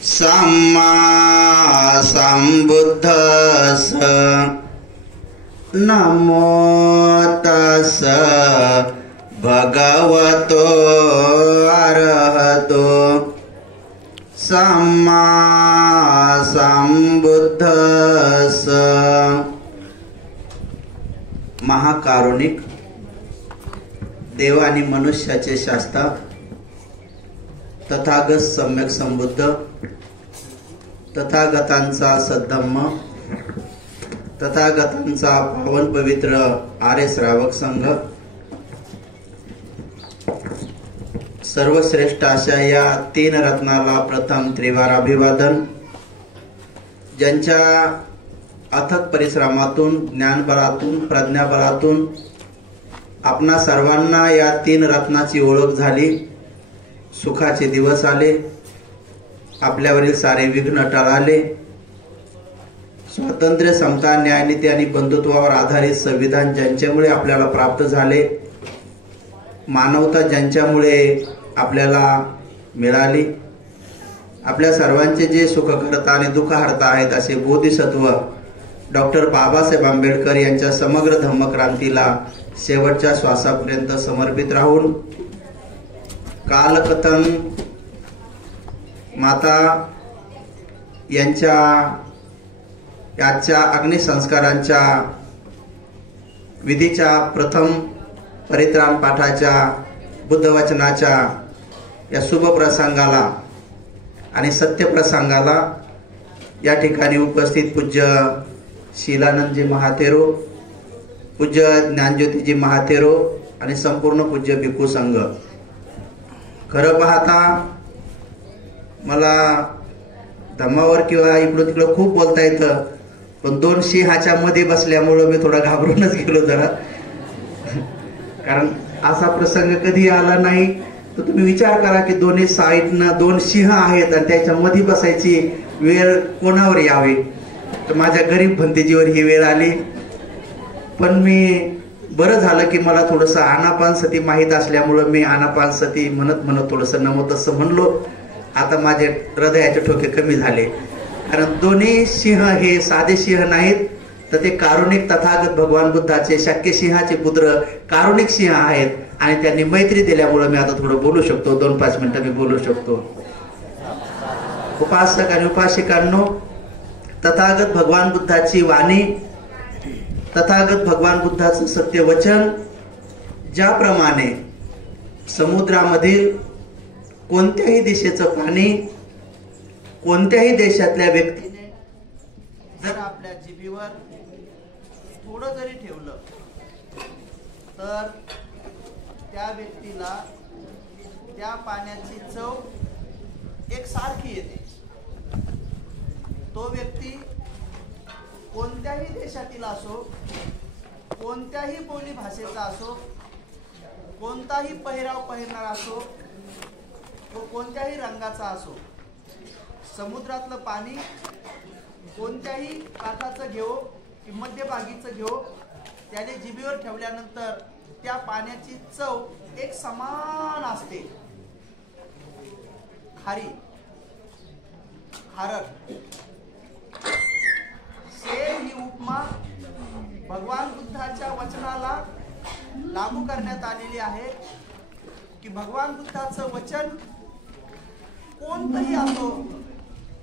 सम्मा सम्बुद्धस्स नमो तस्स भगवतो अरहतो सम्मा सम्बुद्धस्स। महाकारुणिक देव आणि मनुष्याचे शास्ता तथागत सम्यक संबुद्ध तथागतांचा सद्धम्म तथागतांचा पावन पवित्र आर्य श्रावक संघ सर्वश्रेष्ठ अशा या तीन रत्नाला प्रथम त्रिवार अभिवादन। ज्यांच्या अथक परिश्रमातून ज्ञानबळातून प्रज्ञाबळातून आपणा सर्वांना या तीन रत्नाची ओळख झाली, सुखाचे दिवस आले, आपल्यावरील सारे विघ्न टळाले, स्वातंत्र्य समता न्यायनीती आणि बंधुत्वावर आधारित संविधान ज्यांच्यामुळे आपल्याला प्राप्त झाले, मानवता ज्यांच्यामुळे आपल्याला मिळाली, आपल्या सर्वांचे जे सुखकर्ता आणि दुःखहर्ता आहेत असे बोधिसत्व डॉक्टर बाबासाहेब आंबेडकर यांच्या समग्र धम्मक्रांतीला शेवटच्या श्वासापर्यंत समर्पित राहून कालकथन माता यांच्या आजच्या अग्निसंस्कारांच्या विधीच्या प्रथम परित्राण पाठाच्या बुद्धवचनाच्या या शुभ प्रसंगाला आणि सत्य प्रसंगाला या ठिकाणी उपस्थित पूज्य शीलानंदजी महातेरो, पूज्य ज्ञानज्योतिजी महातेरो आणि संपूर्ण पूज्य भिक्खू संघ, खरं पाहता मला धम्मावर किंवा इकडं तिकडं खूप बोलता येतं, पण दोन सिंहाच्या मध्ये बसल्यामुळं मी थोडा घाबरूनच गेलो जरा, कारण असा प्रसंग कधी आला नाही। तर तुम्ही विचार करा की दोन्ही साईडनं दोन सिंह आहेत आणि त्याच्या मध्ये बसायची वेळ कोणावर यावी। तर माझ्या गरीब भंतेजीवर ही वेळ आली, पण मी बरं झालं की मला थोडंसं आनापानसती माहीत असल्यामुळं मी आनापानसती म्हणत थोडंसं नमो तसं म्हणलो। आता माझे हृदयाचे ठोके कमी झाले, कारण दोन्ही सिंह हे साधे सिंह नाहीत, तर ते कारुणिक तथागत भगवान बुद्धाचे शाक्य सिंहाचे पुत्र कारुणिक सिंह आहेत आणि त्यांनी मैत्री दिल्यामुळे मी आता थोडं बोलू शकतो, 2-5 मिनिटं मी बोलू शकतो। उपासक आणि उपासिकांनो, तथागत भगवान बुद्धाची वाणी, तथागत भगवान बुद्धाचं सत्य वचन ज्याप्रमाणे समुद्रामधील कोणत्याही दिशेचं पाणी कोणत्याही देशातल्या व्यक्तीने जर आपल्या जिभेवर थोडं जरी ठेवलं तर त्या व्यक्तीला त्या पाण्याची चव एकसारखी येते। तो व्यक्ती कोणत्याही देशातील असो, कोणत्याही बोली भाषेचा असो, कोणताही पहिराव पहिरणारा असो, तो कोणत्याही रंगाचा असो, समुद्रातलं पाणी कोणत्याही काठाचं घेऊ की मध्यभागीचं घेऊ, त्याने जिभेवर ठेवल्यानंतर त्या पाण्याची चव एक समान असते। खारी, खारट, सेम ही उपमा भगवान बुद्धाच्या वचनाला लागू करण्यात आलेली आहे की भगवान बुद्धाचं वचन कोणतंही असो,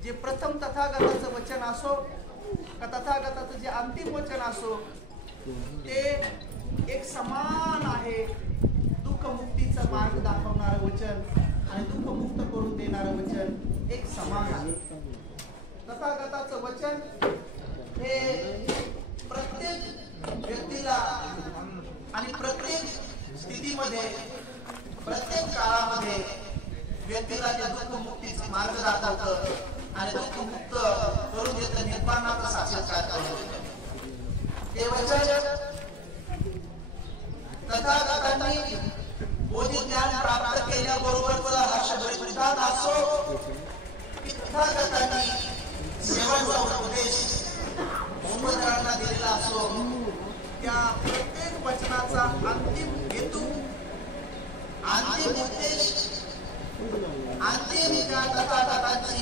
जे प्रथम तथागताचं वचन असो का तथागताचं जे अंतिम वचन असो, ते एक समान आहे। दुःखमुक्तीचा मार्ग दाखवणारं वचन आणि दुःखमुक्त करून देणारं वचन एक समान आहे। तथागताचं वचन हे प्रत्येक व्यक्तीला आणि प्रत्येक स्थितीमध्ये प्रत्येक काळामध्ये व्यक्तीला त्या दुःखमुक्तीचा मार्ग दाखवतं आणि दुःखमुक्त करून देतं, निर्वाणाचा साक्षात्कार करून देतं। ते वचन तथागतांनी बोधी ज्ञान प्राप्त केल्याबरोबरचा हर्षभरीत विधान असो की तथागतांनी शेवटचा उपदेश मुमुक्षूंना दिलेला असो, त्या प्रत्येक वचनाचा अंतिम हेतू, अंतिम उद्देश, अंतिम त्या तथागतांची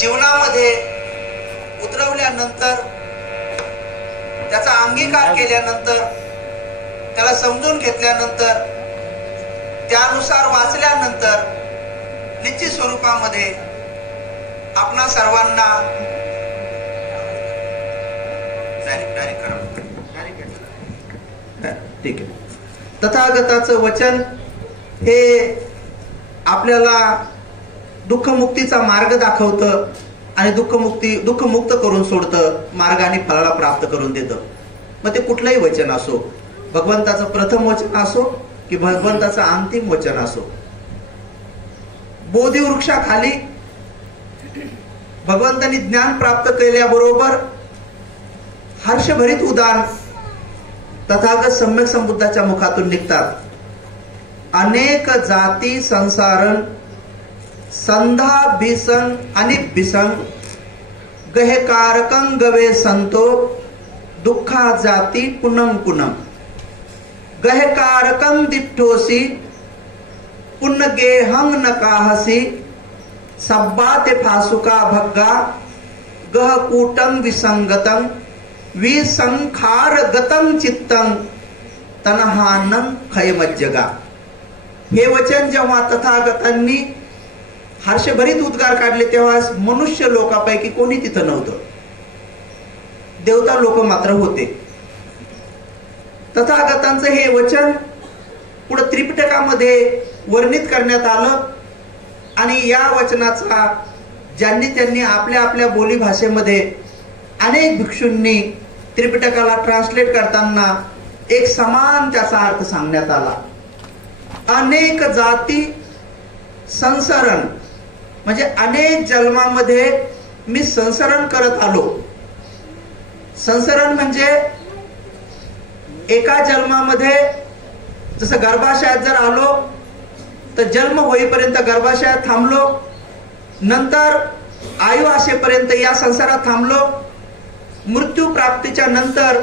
जीवनामध्ये उतरवल्यानंतर, त्याचा अंगीकार केल्यानंतर, त्याला समजून घेतल्यानंतर, त्यानुसार वाचल्यानंतर निश्चित स्वरूपामध्ये आपणा सर्वांना ठीक आहे, तथागताचं वचन हे आपल्याला दुःखमुक्तीचा मार्ग दाखवतं आणि दुःखमुक्त करून सोडतं, मार्गाने फळाला प्राप्त करून देतं. मग ते कुठलंही वचन असो, भगवंताचं प्रथम वचन असो की भगवंताचं अंतिम वचन असो. बोधी वृक्षाखाली भगवंतांनी ज्ञान प्राप्त केल्याबरोबर हर्षभरीत उदान तथागत सम्यक संबुद्धाच्या मुखातून निघतात. अनेक जाती संसारण संधा बिसंग आणि बिसंग गहेकारकं गवे संतो दुःखा जाती पुनम पुनम गहेकारकं दिठ्ठोसी पुन्नगेहं नकाहसी सब्बाते फासुका भग्गा गहकूटं विसंगतं विसंखार गतं चित्तं तनहानं खयमज्जगा. हे वचन जेव्हा तथागतांनी हर्षभरीत उद्गार काढले तेव्हा मनुष्य लोकांपैकी कोणी तिथं नव्हतं, देवता लोक मात्र होते. तथागतांचं हे वचन पुढे त्रिपिटकामध्ये वर्णित करण्यात आलं आणि या वचनाचा ज्यांनी त्यांनी आपल्या आपल्या बोली भाषेमध्ये अनेक भिक्षूंनी त्रिपिटकाला ट्रान्सलेट करताना एक समान त्याचा अर्थ सांगण्यात आला. अनेक जाती संसरण म्हणजे अनेक जन्मामध्ये मी संसरण करत आलो. संसरण म्हणजे एका जन्मामध्ये जसं गर्भाशयात जर आलो तर जन्म होईपर्यंत गर्भाशयात थांबलो, नंतर आयु असेपर्यंत या संसारात थांबलो, मृत्यू प्राप्तीच्या नंतर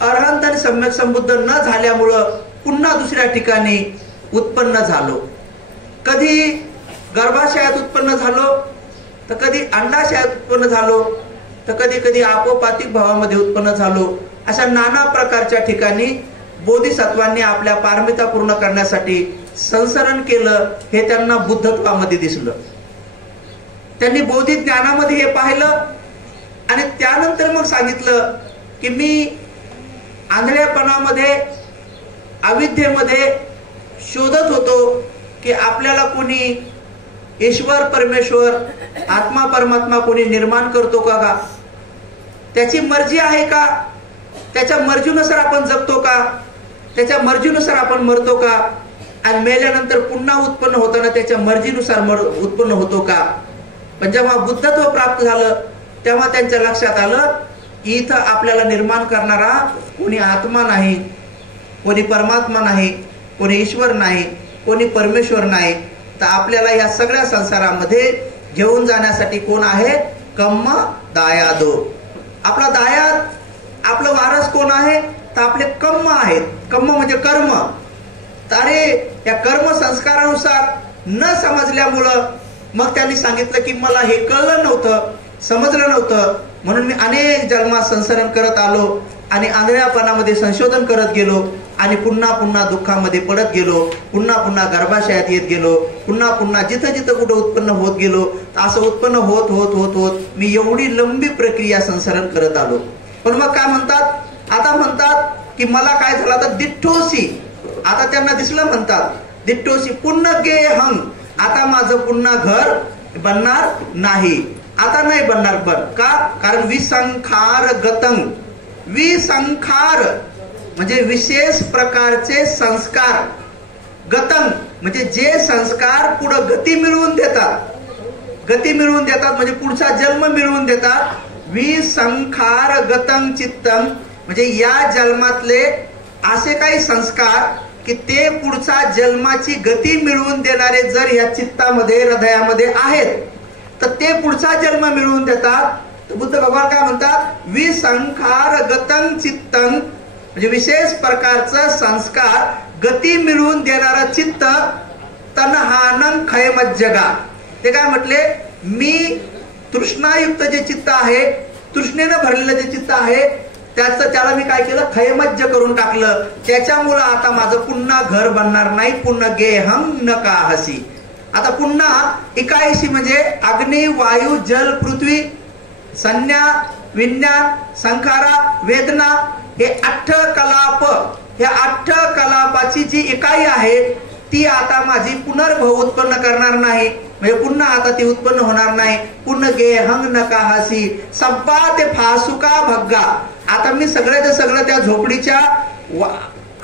अरहंत आणि सम्यक संबुद्ध न झाल्यामुळं पुन्हा दुसऱ्या ठिकाणी उत्पन्न झालो. कधी गर्भाशयात उत्पन्न झालो तर कधी अंडाशयात उत्पन्न झालो तर कधी कधी आपोपातिक भावामध्ये उत्पन्न झालो. अशा नाना प्रकारच्या ठिकाणी बोधिसत्वांनी आपल्या पारमिता पूर्ण करण्यासाठी संसरण केलं. हे त्यांना बुद्धत्वामध्ये दिसलं. त्यांनी बोधी ज्ञानामध्ये हे पाहिलं आणि त्यानंतर मग सांगितलं की मी आंधळेपणामध्ये अविद्येमध्ये शोधत होतो की आपल्याला कोणी ईश्वर परमेश्वर आत्मा परमात्मा कोणी निर्माण करतो का, त्याची मर्जी आहे का, त्याच्या मर्जीनुसार आपण जगतो का, त्याच्या मर्जीनुसार आपण मरतो का आणि मेल्यानंतर पुन्हा उत्पन्न होताना त्याच्या मर्जीनुसार उत्पन्न होतो का. पण जेव्हा बुद्धत्व प्राप्त झालं तेव्हा त्यांच्या लक्षात आलं की इथं आपल्याला निर्माण करणारा कोणी आत्मा नाही, कोणी परमात्मा नाही, कोणी ईश्वर नाही, कोणी परमेश्वर नाही, तर आपल्याला या सगळ्या संसारामध्ये घेऊन जाण्यासाठी कोण आहे, कम्म दायादो. आपला दायाद आपलं वारस कोण आहे तर आपले कम्म आहेत. कम्म म्हणजे कर्म. अरे या कर्म संस्कारानुसार न समजल्यामुळं मग त्यांनी सांगितलं की मला हे कळलं नव्हतं, समजलं नव्हतं, म्हणून मी अनेक जन्मात संसरण करत आलो आणि आंधळेपणामध्ये संशोधन करत गेलो आणि पुन्हा पुन्हा दुःखामध्ये पडत गेलो, पुन्हा पुन्हा गर्भाशयात येत गेलो, पुन्हा पुन्हा जिथं जिथं कुठं उत्पन्न होत गेलो, असं उत्पन्न होत होत होत होत मी एवढी लंबी प्रक्रिया संसरण करत आलो. पण मग काय म्हणतात, आता म्हणतात की मला काय झालं तर दिठ्ठोसी, आता त्यांना दिसलं म्हणतात दिठ्ठोसी पुन्हा गे हंग, आता माझं पुन्हा घर बनणार नाही, आता नाही बनणार. का, कारण विसंखार गतंग, विसंखार म्हणजे विशेष प्रकारचे संस्कार, गतंग म्हणजे जे संस्कार पुढे गती मिळवून देतात, गती मिळवून देतात म्हणजे पुढचा जन्म मिळवून देतात. विसंखार गतंग चित्तंग म्हणजे या जन्मातले असे काही संस्कार की ते पुढचा जन्माची गती मिळवून देणारे जर या चित्तामध्ये हृदयामध्ये आहेत तर ते पुढचा जन्म मिळवून देतात. बुद्ध भगवान काय म्हणतात, विसंखार गतंग चित्तंग म्हणजे विशेष प्रकारचं संस्कार गती मिळवून देणारं चित्त तन्हानं खयमज्जगा. ते काय म्हटले, मी तृष्णायुक्त जे चित्त आहे, तृष्णेनं भरलेलं जे चित्त आहे, त्याला मी काय केलं, खैमज्ज करून टाकलं. त्याच्यामुळं आता माझं पुन्हा घर बनणार नाही. पुन्हा गेहम न का हसी. आता पुन्हा एकाएशी म्हणजे अग्नी, वायू, जल, पृथ्वी, संज्ञा, विज्ञान, संखारा, वेदना, हे 8 कलाप, ह्या 8 कलापाची जी इकाई आहे ती आता माझी पुनर्भव उत्पन्न करणार नाही. म्हणजे पुन्हा आता ती उत्पन्न होणार नाही. पुन्हा गेहंग नका हसी सब्बा ते फासुका भग्गा. आता मी सगळ्याचं सगळं त्या झोपडीच्या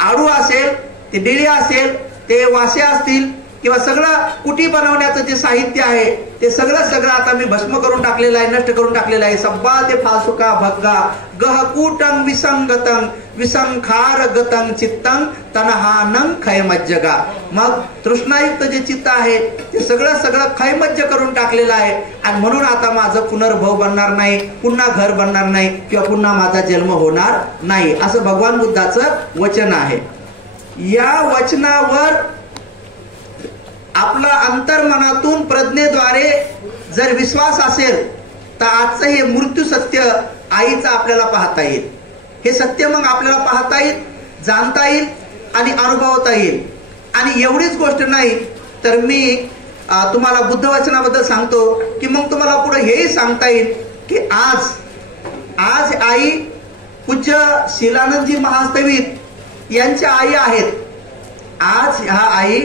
आडू असेल, ते डिळी असेल, ते वासे असतील, किंवा सगळं कुटी बनवण्याचं जे साहित्य आहे ते सगळं आता मी भस्म करून टाकलेलं आहे, नष्ट करून टाकलेलं आहे. सब्बा ते फासुका भग्गा गहकूटं विसंगतं विसंखार गतं चित्तं तनहानं खैमज्जगा. मग तृष्णायुक्त जे चित्त आहे ते सगळं खैमज्ज करून टाकलेलं आहे. आणि म्हणून आता माझं पुनर्भव बनणार नाही, पुन्हा घर बनणार नाही, किंवा पुन्हा माझा जन्म होणार नाही, असं भगवान बुद्धाचं वचन आहे. या वचनावर आपला अंतर्मनातून प्रज्ञेद्वारे जर विश्वास असेल तर आजचं हे मृत्यू सत्य आईचं आपल्याला पाहता येईल. हे सत्य मग आपल्याला पाहता येईल, जाणता येईल आणि अनुभवता येईल. आणि एवढीच गोष्ट नाही तर मी तुम्हाला बुद्ध वचनाबद्दल सांगतो की मग तुम्हाला पुढे हेही सांगता येईल की आज आई पूज्य शीलानंदजी महास्तवित यांच्या आई आहेत. आज ह्या आई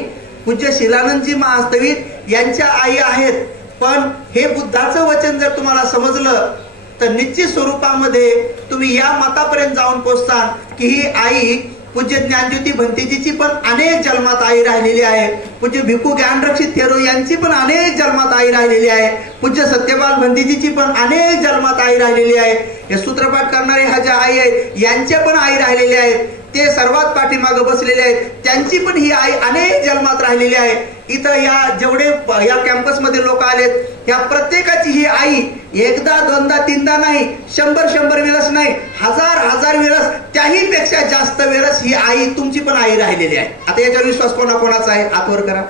पूज्य शीलानंदजी महास्तवित यांच्या आई आहेत. पण हे बुद्धाचं वचन जर तुम्हाला समजलं तर निश्चित स्वरूपामध्ये तुम्ही या मतापर्यंत जाऊन पोहोचताल की ही आई पूज्य ज्ञानज्योती भंतेजीची पण अनेक जन्मात आई राहिलेली आहे. पूज्य भिक्खू ज्ञानरक्षित थेरो यांची पण अनेक जन्मात आई राहिलेली आहे. पूज्य सत्यपाल भंतेजीची पण अनेक जन्मात आई राहिलेली आहे. हे सूत्रपाठ करणारे ह्या ज्या आई आहेत यांच्या पण आई राहिलेल्या आहेत. ते सर्वात पाठीमागे बसलेले आहेत, त्यांची पण ही आई अनेक जन्मात राहिलेली आहे. इथं या जेवढे या कॅम्पसमध्ये लोक आलेत या प्रत्येकाची ही आई एकदा दोनदा तीनदा नाही, 100 वेळेस नाही, हजार वेळेस, त्याही पेक्षा जास्त वेळेस ही आई तुमची पण आई राहिलेली आहे. आता याच्यावर विश्वास कोणाचा आहे? हातवर करा.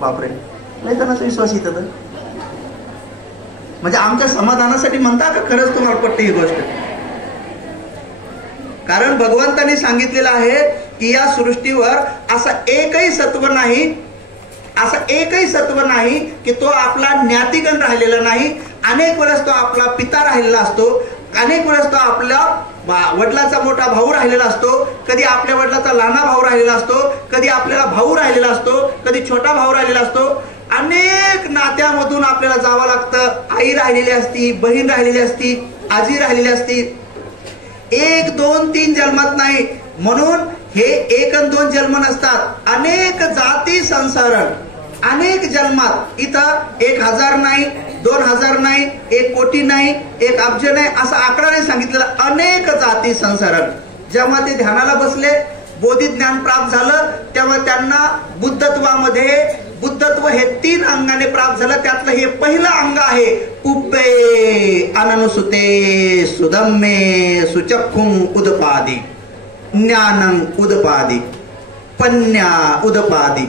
बापरे, नाही तर विश्वास येतं म्हणजे आमच्या समाधानासाठी म्हणता का खरंच तुम्हाला पटते ही गोष्ट? कारण भगवंतांनी सांगितलेलं आहे की या सृष्टीवर असं एकही सत्व नाही की तो आपला ज्ञातिगण राहिलेला नाही. अनेक वेळेस तो आपला पिता राहिलेला असतो, अनेक वेळेस तो आपला वडिलाचा मोठा भाऊ राहिलेला असतो, कधी आपल्या वडिलाचा लहाना भाऊ राहिलेला असतो, कधी आपल्याला भाऊ राहिलेला असतो, कधी छोटा भाऊ राहिलेला असतो. अनेक नात्यामधून आपल्याला जावं लागतं. आई राहिलेली असती, बहीण राहिलेली असती, आजी राहिलेली असती. 1, 2, 3 जन्मात नाही. म्हणून हे 1 आणि 2 जन्म नसतात, अनेक जाती संसरण, अनेक जन्मात. इथं 1000 नाही, 2000 नाही, 1 कोटी नाही, 1 अब्ज नाही, असा आकडा नाही सांगितलेला. अनेक जाती संसरण. जेव्हा ते ध्यानाला बसले, बोधी ज्ञान प्राप्त झालं, तेव्हा त्यांना बुद्धत्व हे 3 अंगाने प्राप्त झालं. त्यातलं हे पहिलं अंग आहे पुब्बे अननुसुते सुदम्मे सुचक्षुं उदपादी ज्ञानं उदपादी पन्या उदपादी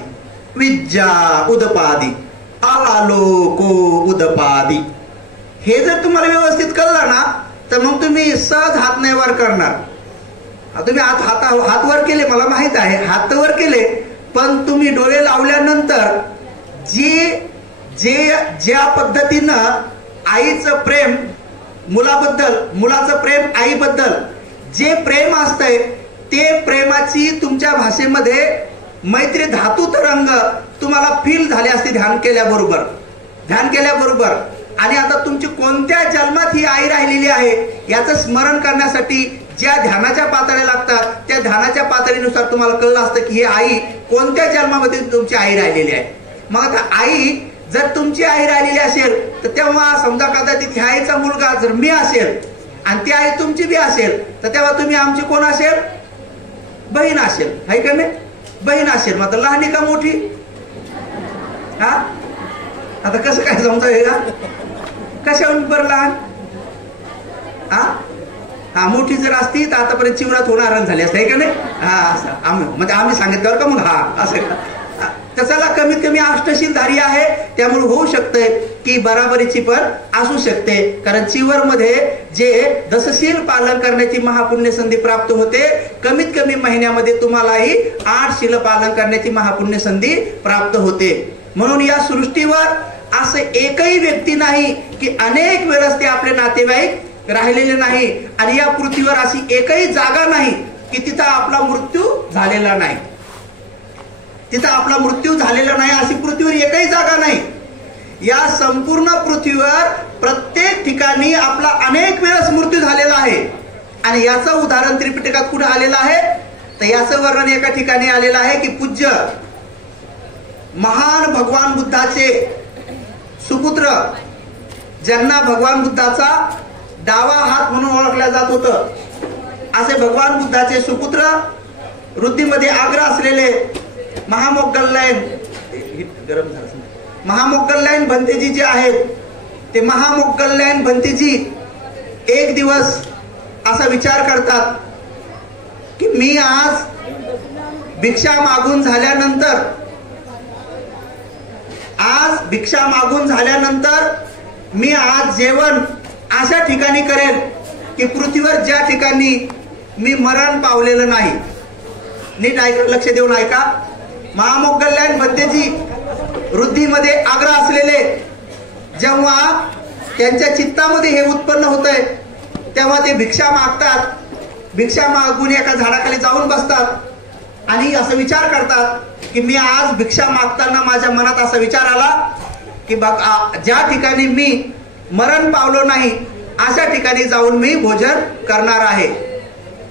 विद्या उदपादी आलोको उदपादी. हे जर तुम्हाला व्यवस्थित कळलं ना तर मग तुम्ही सहज हात नाही वर करणार. तुम्ही हात वर केले, मला माहित आहे हात वर केले, पण तुम्ही डोळे लावल्यानंतर ज्या पद्धतीनं आईचं प्रेम मुलाबद्दल, मुलाचं प्रेम आईबद्दल जे प्रेम असतंय ते प्रेमाची तुमच्या भाषेमध्ये मैत्री धातू तरंग तुम्हाला फील झाले असते ध्यान केल्याबरोबर. आणि आता तुमची कोणत्या जन्मात ही आई राहिलेली आहे याचं स्मरण करण्यासाठी ज्या ध्यानाच्या पातळ्या लागतात त्या ध्यानाच्या पातळीनुसार तुम्हाला कळलं असतं की ही आई कोणत्या जन्मामध्ये तुमची आई राहिलेली आहे. मग आता आई जर तुमची आई राहिलेली असेल तर तेव्हा समजा कदाचित ह्या आईचा मुलगा जर मी असेल आणि ती आई तुमची बी असेल तर तेव्हा तुम्ही आमची कोण असेल? बहीण असेल, आहे का नाही? बहीण असेल. मग लहानी का मोठी? हा, आता कसं काय समजावे का? कशाहून बरं लहान? हा मोठी जर असती तर आतापर्यंत चिवरात होणार झाली असते, आहे का नाही? हा, असं म्हणजे आम्ही सांगितल्यावर का मग हा असं त्याला कमीत कमी अष्टशीलधारी आहे, त्यामुळे होऊ शकते की बराबरीची पण असू शकते. कारण चिवर मध्ये जे दशशील पालन करण्याची महापुण्य संधी प्राप्त होते, कमीत कमी महिन्यामध्ये तुम्हालाही 8 शील पालन करण्याची महापुण्य संधी प्राप्त होते. म्हणून या सृष्टीवर असं एकही व्यक्ती नाही की अनेक वेळेस ते आपले नातेवाईक राहिलेले नाही, आणि या पृथ्वीवर अशी एकही जागा नाही की तिथं आपला मृत्यू झालेला नाही. तिथं आपला मृत्यू झालेला नाही अशी पृथ्वीवर एकही जागा नाही. या संपूर्ण पृथ्वीवर प्रत्येक ठिकाणी आपला अनेक वेळेस मृत्यू झालेला आहे. आणि याचं उदाहरण त्रिपिटकात कुठे आलेलं आहे, तर याचं वर्णन एका ठिकाणी आलेलं आहे की पूज्य महान भगवान बुद्धाचे सुपुत्र, ज्यांना भगवान बुद्धाचा डावा हात म्हणून ओळखला जात होतं, असे भगवान बुद्धाचे सुपुत्र, वृद्धीमध्ये आग्रह असलेले महामोग्गल्लायन भंतेजी जे आहेत, ते महामोग्गल्लायन भंतेजी एक दिवस असा विचार करतात की मी आज भिक्षा मागून झाल्यानंतर मी आज जेवण अशा ठिकाणी करेल की पृथ्वीवर ज्या ठिकाणी मी मरण पावलेलं नाही. नीट ऐका, लक्ष देऊन ऐका. महामोग्गल्लायन भंतेजी वृद्धीमध्ये आग्रह असलेले, जेव्हा त्यांच्या चित्तामध्ये हे उत्पन्न होतंय तेव्हा ते भिक्षा मागतात. भिक्षा मागून एका झाडाखाली जाऊन बसतात आणि असं विचार करतात की मी आज भिक्षा मागताना माझ्या मनात असा विचार आला की ज्या ठिकाणी मी मरण पावलो नाही अशा ठिकाणी जाऊन मी भोजन करणार आहे.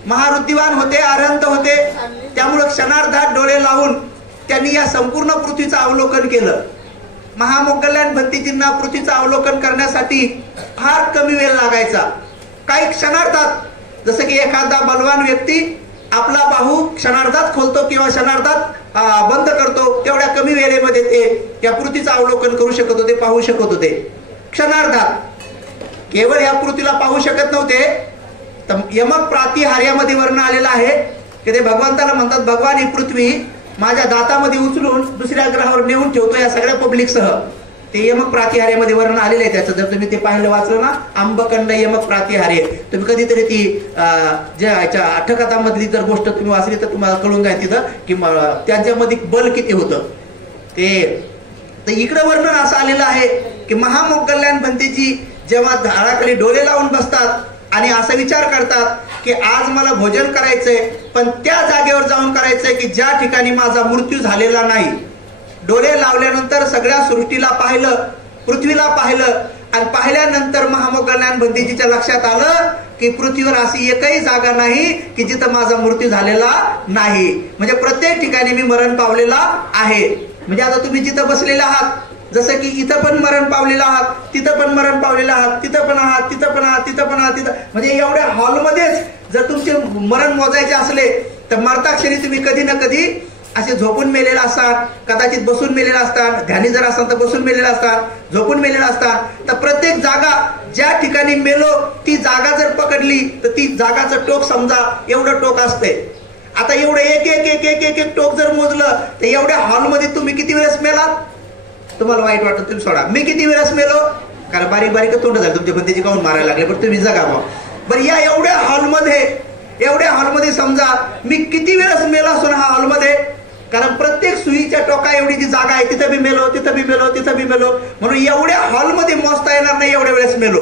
महावृत्तीवान होते, अरहंत होते, त्यामुळे क्षणार्धात डोळे लावून त्यांनी या संपूर्ण पृथ्वीचं अवलोकन केलं. महामोग्गल्लायन भंतेजींना पृथ्वीचं अवलोकन करण्यासाठी फार कमी वेळ लागायचा. काही क्षणार्धात, जसं की एखादा बलवान व्यक्ती आपला बाहू क्षणार्धात खोलतो किंवा क्षणार्धात बंद करतो, तेवढ्या कमी वेळेमध्ये ते या पृथ्वीचं अवलोकन करू शकत होते, पाहू शकत होते. क्षणार्धात केवळ या पृथ्वीला पाहू शकत नव्हते, तर यमक प्रातिहार्यामध्ये वर्णन आलेलं आहे की ते भगवंताला म्हणतात, भगवान ही पृथ्वी माझ्या दातामध्ये उचलून दुसऱ्या ग्रहावर नेऊन ठेवतो या सगळ्या पब्लिक सह. ते यमक प्रातिहार्यामध्ये वर्णन आलेलं आहे त्याचं. जर तुम्ही ते पाहिलं, वाचलं ना, आंबकंड यमक प्रातिहार्य, तुम्ही कधीतरी ती ज्या अठ्ठकथामधली जर गोष्ट तुम्ही वाचली तर तुम्हाला कळून जाईल तिथं की त्यांच्यामध्ये बल किती होतं ते. तर इकडं वर्णन असं आलेलं आहे की महामोग्गल्लायन भंतेजी जेव्हा झाडाखाली डोळे लावून बसतात आणि असा विचार करतात की आज मला भोजन करायचंय, पण त्या जागेवर जाऊन करायचंय की ज्या ठिकाणी माझा मृत्यू झालेला नाही. डोळे लावल्यानंतर सगळ्या सृष्टीला पाहिलं, पृथ्वीला पाहिलं, आणि पाहिल्यानंतर महामोग्गल्लायन भंतेजीच्या लक्षात आलं की पृथ्वीवर अशी एकही जागा नाही की जिथं माझा मृत्यू झालेला नाही. म्हणजे प्रत्येक ठिकाणी मी मरण पावलेला आहे. म्हणजे आता तुम्ही जिथं बसलेला आहात, जसं की इथं पण मरण पावलेलं आहात, तिथं पण मरण पावलेलं आहात, तिथं पण आहात, तिथं पण आहात, तिथं पण आहात, तिथं, म्हणजे एवढ्या हॉलमध्येच जर तुमचे मरण मोजायचे असले तर मरताक्षणी तुम्ही कधी ना कधी असे झोपून मेलेला असतात, कदाचित बसून मेलेला असतात, ध्यानी जर असाल तर बसून मेलेला असतात, झोपून मेलेला असतात. तर प्रत्येक जागा ज्या ठिकाणी मेलो ती जागा जर पकडली तर ती जागाचं टोक समजा एवढं टोक असते. आता एवढं एक एक एक एक एक एक टोक जर मोजलं तर एवढ्या हॉलमध्ये तुम्ही किती वेळेस मेलात? तुम्हाला वाईट वाटत तुम्ही सोडा, मी किती वेळेस मेलो, कारण बारीक बारीक तोंड झालं तुमच्या भंतेजी काऊन मारायला लागले, पण तुम्ही जगा बा. बरं, या एवढ्या हॉलमध्ये समजा मी किती वेळेस मेलो असो हा हॉलमध्ये, कारण प्रत्येक सुईच्या टोका एवढी जी जागा आहे तिथं बी मेलो, तिथं बी मेलो, तिथं बी मेलो. म्हणून एवढ्या हॉलमध्ये मोजता येणार नाही एवढ्या वेळेस मेलो.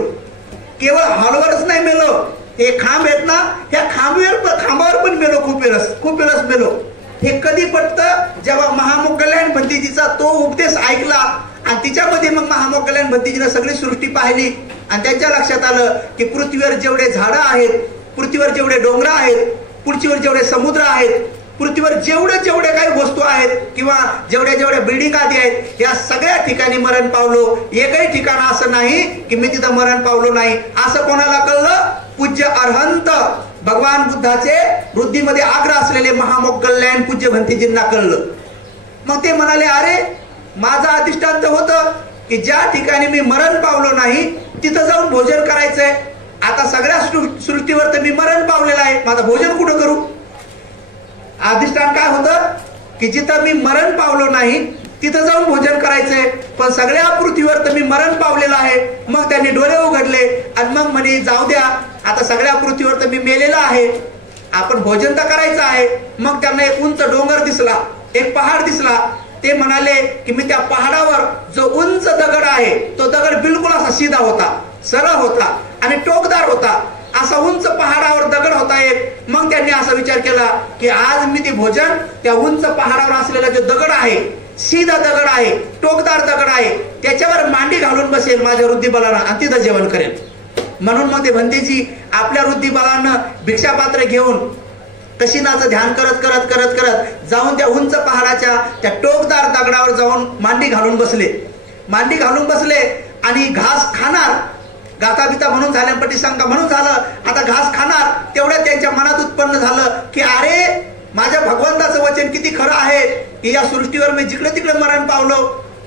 केवळ हॉलवरच नाही मेलो, हे खांब आहेत ना, ह्या खांबावर पण मेलो, खूप वेळेस मेलो. हे कधी पटतं? जेव्हा महामोग्गल्लायन भंतेजीचा तो उपदेश ऐकला आणि तिच्यामध्ये मग महामोग्गल्लायन भंतेजीने सगळी सृष्टी पाहिली आणि त्यांच्या लक्षात आलं की पृथ्वीवर जेवढे झाडं आहेत, पृथ्वीवर जेवढे डोंगर आहेत, पृथ्वीवर जेवढे समुद्र आहेत, पृथ्वीवर जेवढे काही वस्तू आहेत किंवा जेवढ्या बिल्डिंग आदी आहेत, या सगळ्या ठिकाणी मरण पावलो. एकही ठिकाण असं नाही की मी तिथं मरण पावलो नाही. असं कोणाला कळलं? पूज्य अरहंत भगवान बुद्धाचे वृद्धीमध्ये आग्रह असलेले महामोग्गल्लायन पूज्य भंतेजींना कळलं. मग ते म्हणाले, अरे माझं अधिष्ठांत होतं की ज्या ठिकाणी मी मरण पावलो नाही तिथं जाऊन भोजन करायचंय. आता सगळ्या सृष्टीवर तर मी मरण पावलेला आहे, माझं भोजन कुठं करू? अधिष्ठान काय होतं की जिथं मी मरण पावलो नाही तिथं जाऊन भोजन करायचंय, पण सगळ्या पृथ्वीवर तर मी मरण पावलेलं आहे. मग त्यांनी डोळे उघडले आणि मग म्हणे जाऊ द्या, आता सगळ्या पृथ्वीवर तर मी मेलेला आहे, आपण भोजन तर करायचं आहे. मग त्यांना एक उंच डोंगर दिसला, एक पहाड दिसला. ते म्हणाले की मी त्या पहाडावर जो उंच दगड आहे तो दगड बिलकुल असा सीधा होता, सरळ होता आणि टोकदार होता. असा उंच पहाडावर दगड होता एक. मग त्यांनी असा विचार केला की आज मी ते भोजन त्या उंच पहाडावर असलेला जो दगड आहे, सीधा दगड आहे, टोकदार दगड आहे, त्याच्यावर मांडी घालून बसेल माझ्या वृद्धिबलानं आणि तिथं जेवण करेल. म्हणून मग ते भंतेजी आपल्या वृद्धिबलानं भिक्षापात्र घेऊन कशीनाचं ध्यान करत करत करत करत जाऊन त्या उंच पहाडाच्या त्या टोकदार दगडावर जाऊन मांडी घालून बसले. मांडी घालून बसले आणि घास खाणार, गाताबिता म्हणून झाल्या, पटीशंका म्हणून झालं, आता घास खाणार. तेवढ्या त्यांच्या मनात उत्पन्न झालं की अरे माझ्या भगवंताचं वचन किती खरं आहे की या सृष्टीवर मी जिकडे तिकडे मरण पावलो,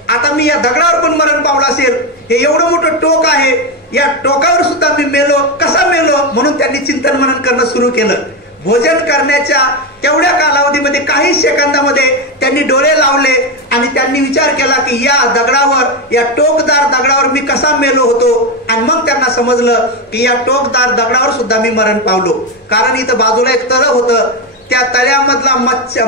आता मी या दगडावर पण मरण पावलं असेल. हे एवढं मोठं टोक आहे, या टोकावर सुद्धा मी मेलो, कसा मेलो? म्हणून त्यांनी चिंतन मनन करणं सुरू केलं. भोजन करण्याच्या तेवढ्या कालावधीमध्ये काही सेकंदामध्ये त्यांनी डोळे लावले आणि त्यांनी विचार केला की या दगडावर, या टोकदार दगडावर मी कसा मेलो होतो. आणि मग त्यांना समजलं की या टोकदार दगडावर सुद्धा मी मरण पावलो. कारण इथं बाजूला एक तळ होतं, त्या तळ्यामधला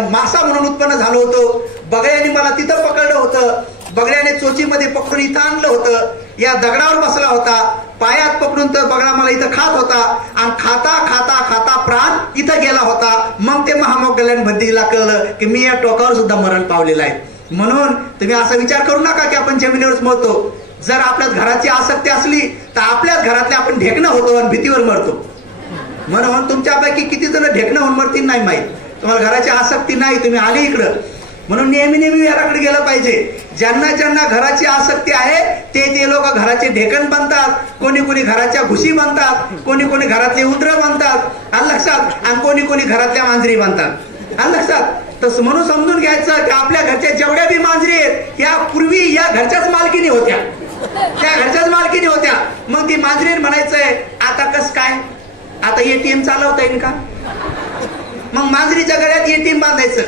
मासा म्हणून उत्पन्न झालो होतो. बगड्याने मला तिथं पकडलं होतं, बगड्याने चोचीमध्ये पकडून इथं आणलं होतं. या दगडावर बसला होता, पायात पकडून तर बगडा मला इथं खात होता आणि खाता खाता खाता प्राण इथं गेला होता. मग ते महामोगल्यान भंतीला कळलं की मी या टोकावर सुद्धा मरण पावलेलं आहे. म्हणून तुम्ही असा विचार करू नका की आपण जमिनीवरच मरतो. जर आपल्यात घराची आसक्ती असली तर आपल्याच घरातले आपण ढेकणं होतो आणि भीतीवर मरतो. म्हणून तुमच्यापैकी किती जण ढेकणं होऊन मरतील नाही माहीत. तुम्हाला घराची आसक्ती नाही, तुम्ही आले इकडं. म्हणून नेहमी नेहमी याकडे गेलं पाहिजे. ज्यांना ज्यांना घराची आसक्ती आहे ते लोक घराचे ढेकण बांधतात, कोणी कोणी घराच्या घुशी बांधतात, कोणी कोणी घरातले उंदरं बांधतात, आलं लक्षात, आणि कोणी कोणी घरातल्या मांजरी बांधतात, आलं लक्षात. तसं म्हणून समजून घ्यायचं की आपल्या घरच्या जेवढ्या बी मांजरी आहेत या पूर्वी या घरच्याच मालकीनी होत्या, त्या घरच्याच मालकीनी होत्या. मग ती मांजरी म्हणायचंय आता कस काय, आता एटीएम चालवता येईल का? मग मांजरीच्या गळ्यात एटीएम बांधायचं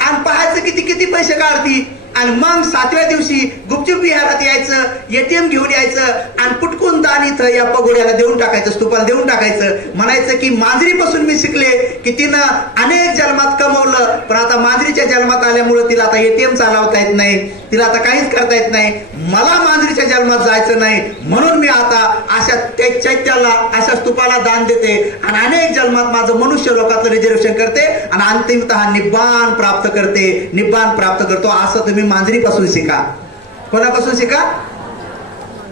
आणि पाहायचं किती किती पैसे काढती. आणि मग 7व्या दिवशी गुपचूप विहारात यायचं, एटीएम घेऊन यायचं आणि पुटकून दान इथं या पगोड्याला देऊन टाकायचं, स्तूपाला देऊन टाकायचं. म्हणायचं की मांजरीपासून मी शिकले की तिनं अनेक जन्मात कमवलं, पण आता मांजरीच्या जन्मात आल्यामुळे तिला आता एटीएम चालवता येत नाही, तिला आता काहीच करता येत नाही. मला मांजरीच्या जन्मात जायचं नाही, म्हणून मी आता अशा चैत्याला, अशा स्तूपाला दान देते आणि अनेक जन्मात माझं मनुष्य लोकातलं रिझर्वेशन करते आणि अंतिमतः निब्बाण प्राप्त करते, निब्बाण प्राप्त करतो. असं तुम्ही मांजरीपासून शिका. कोणापासून शिका?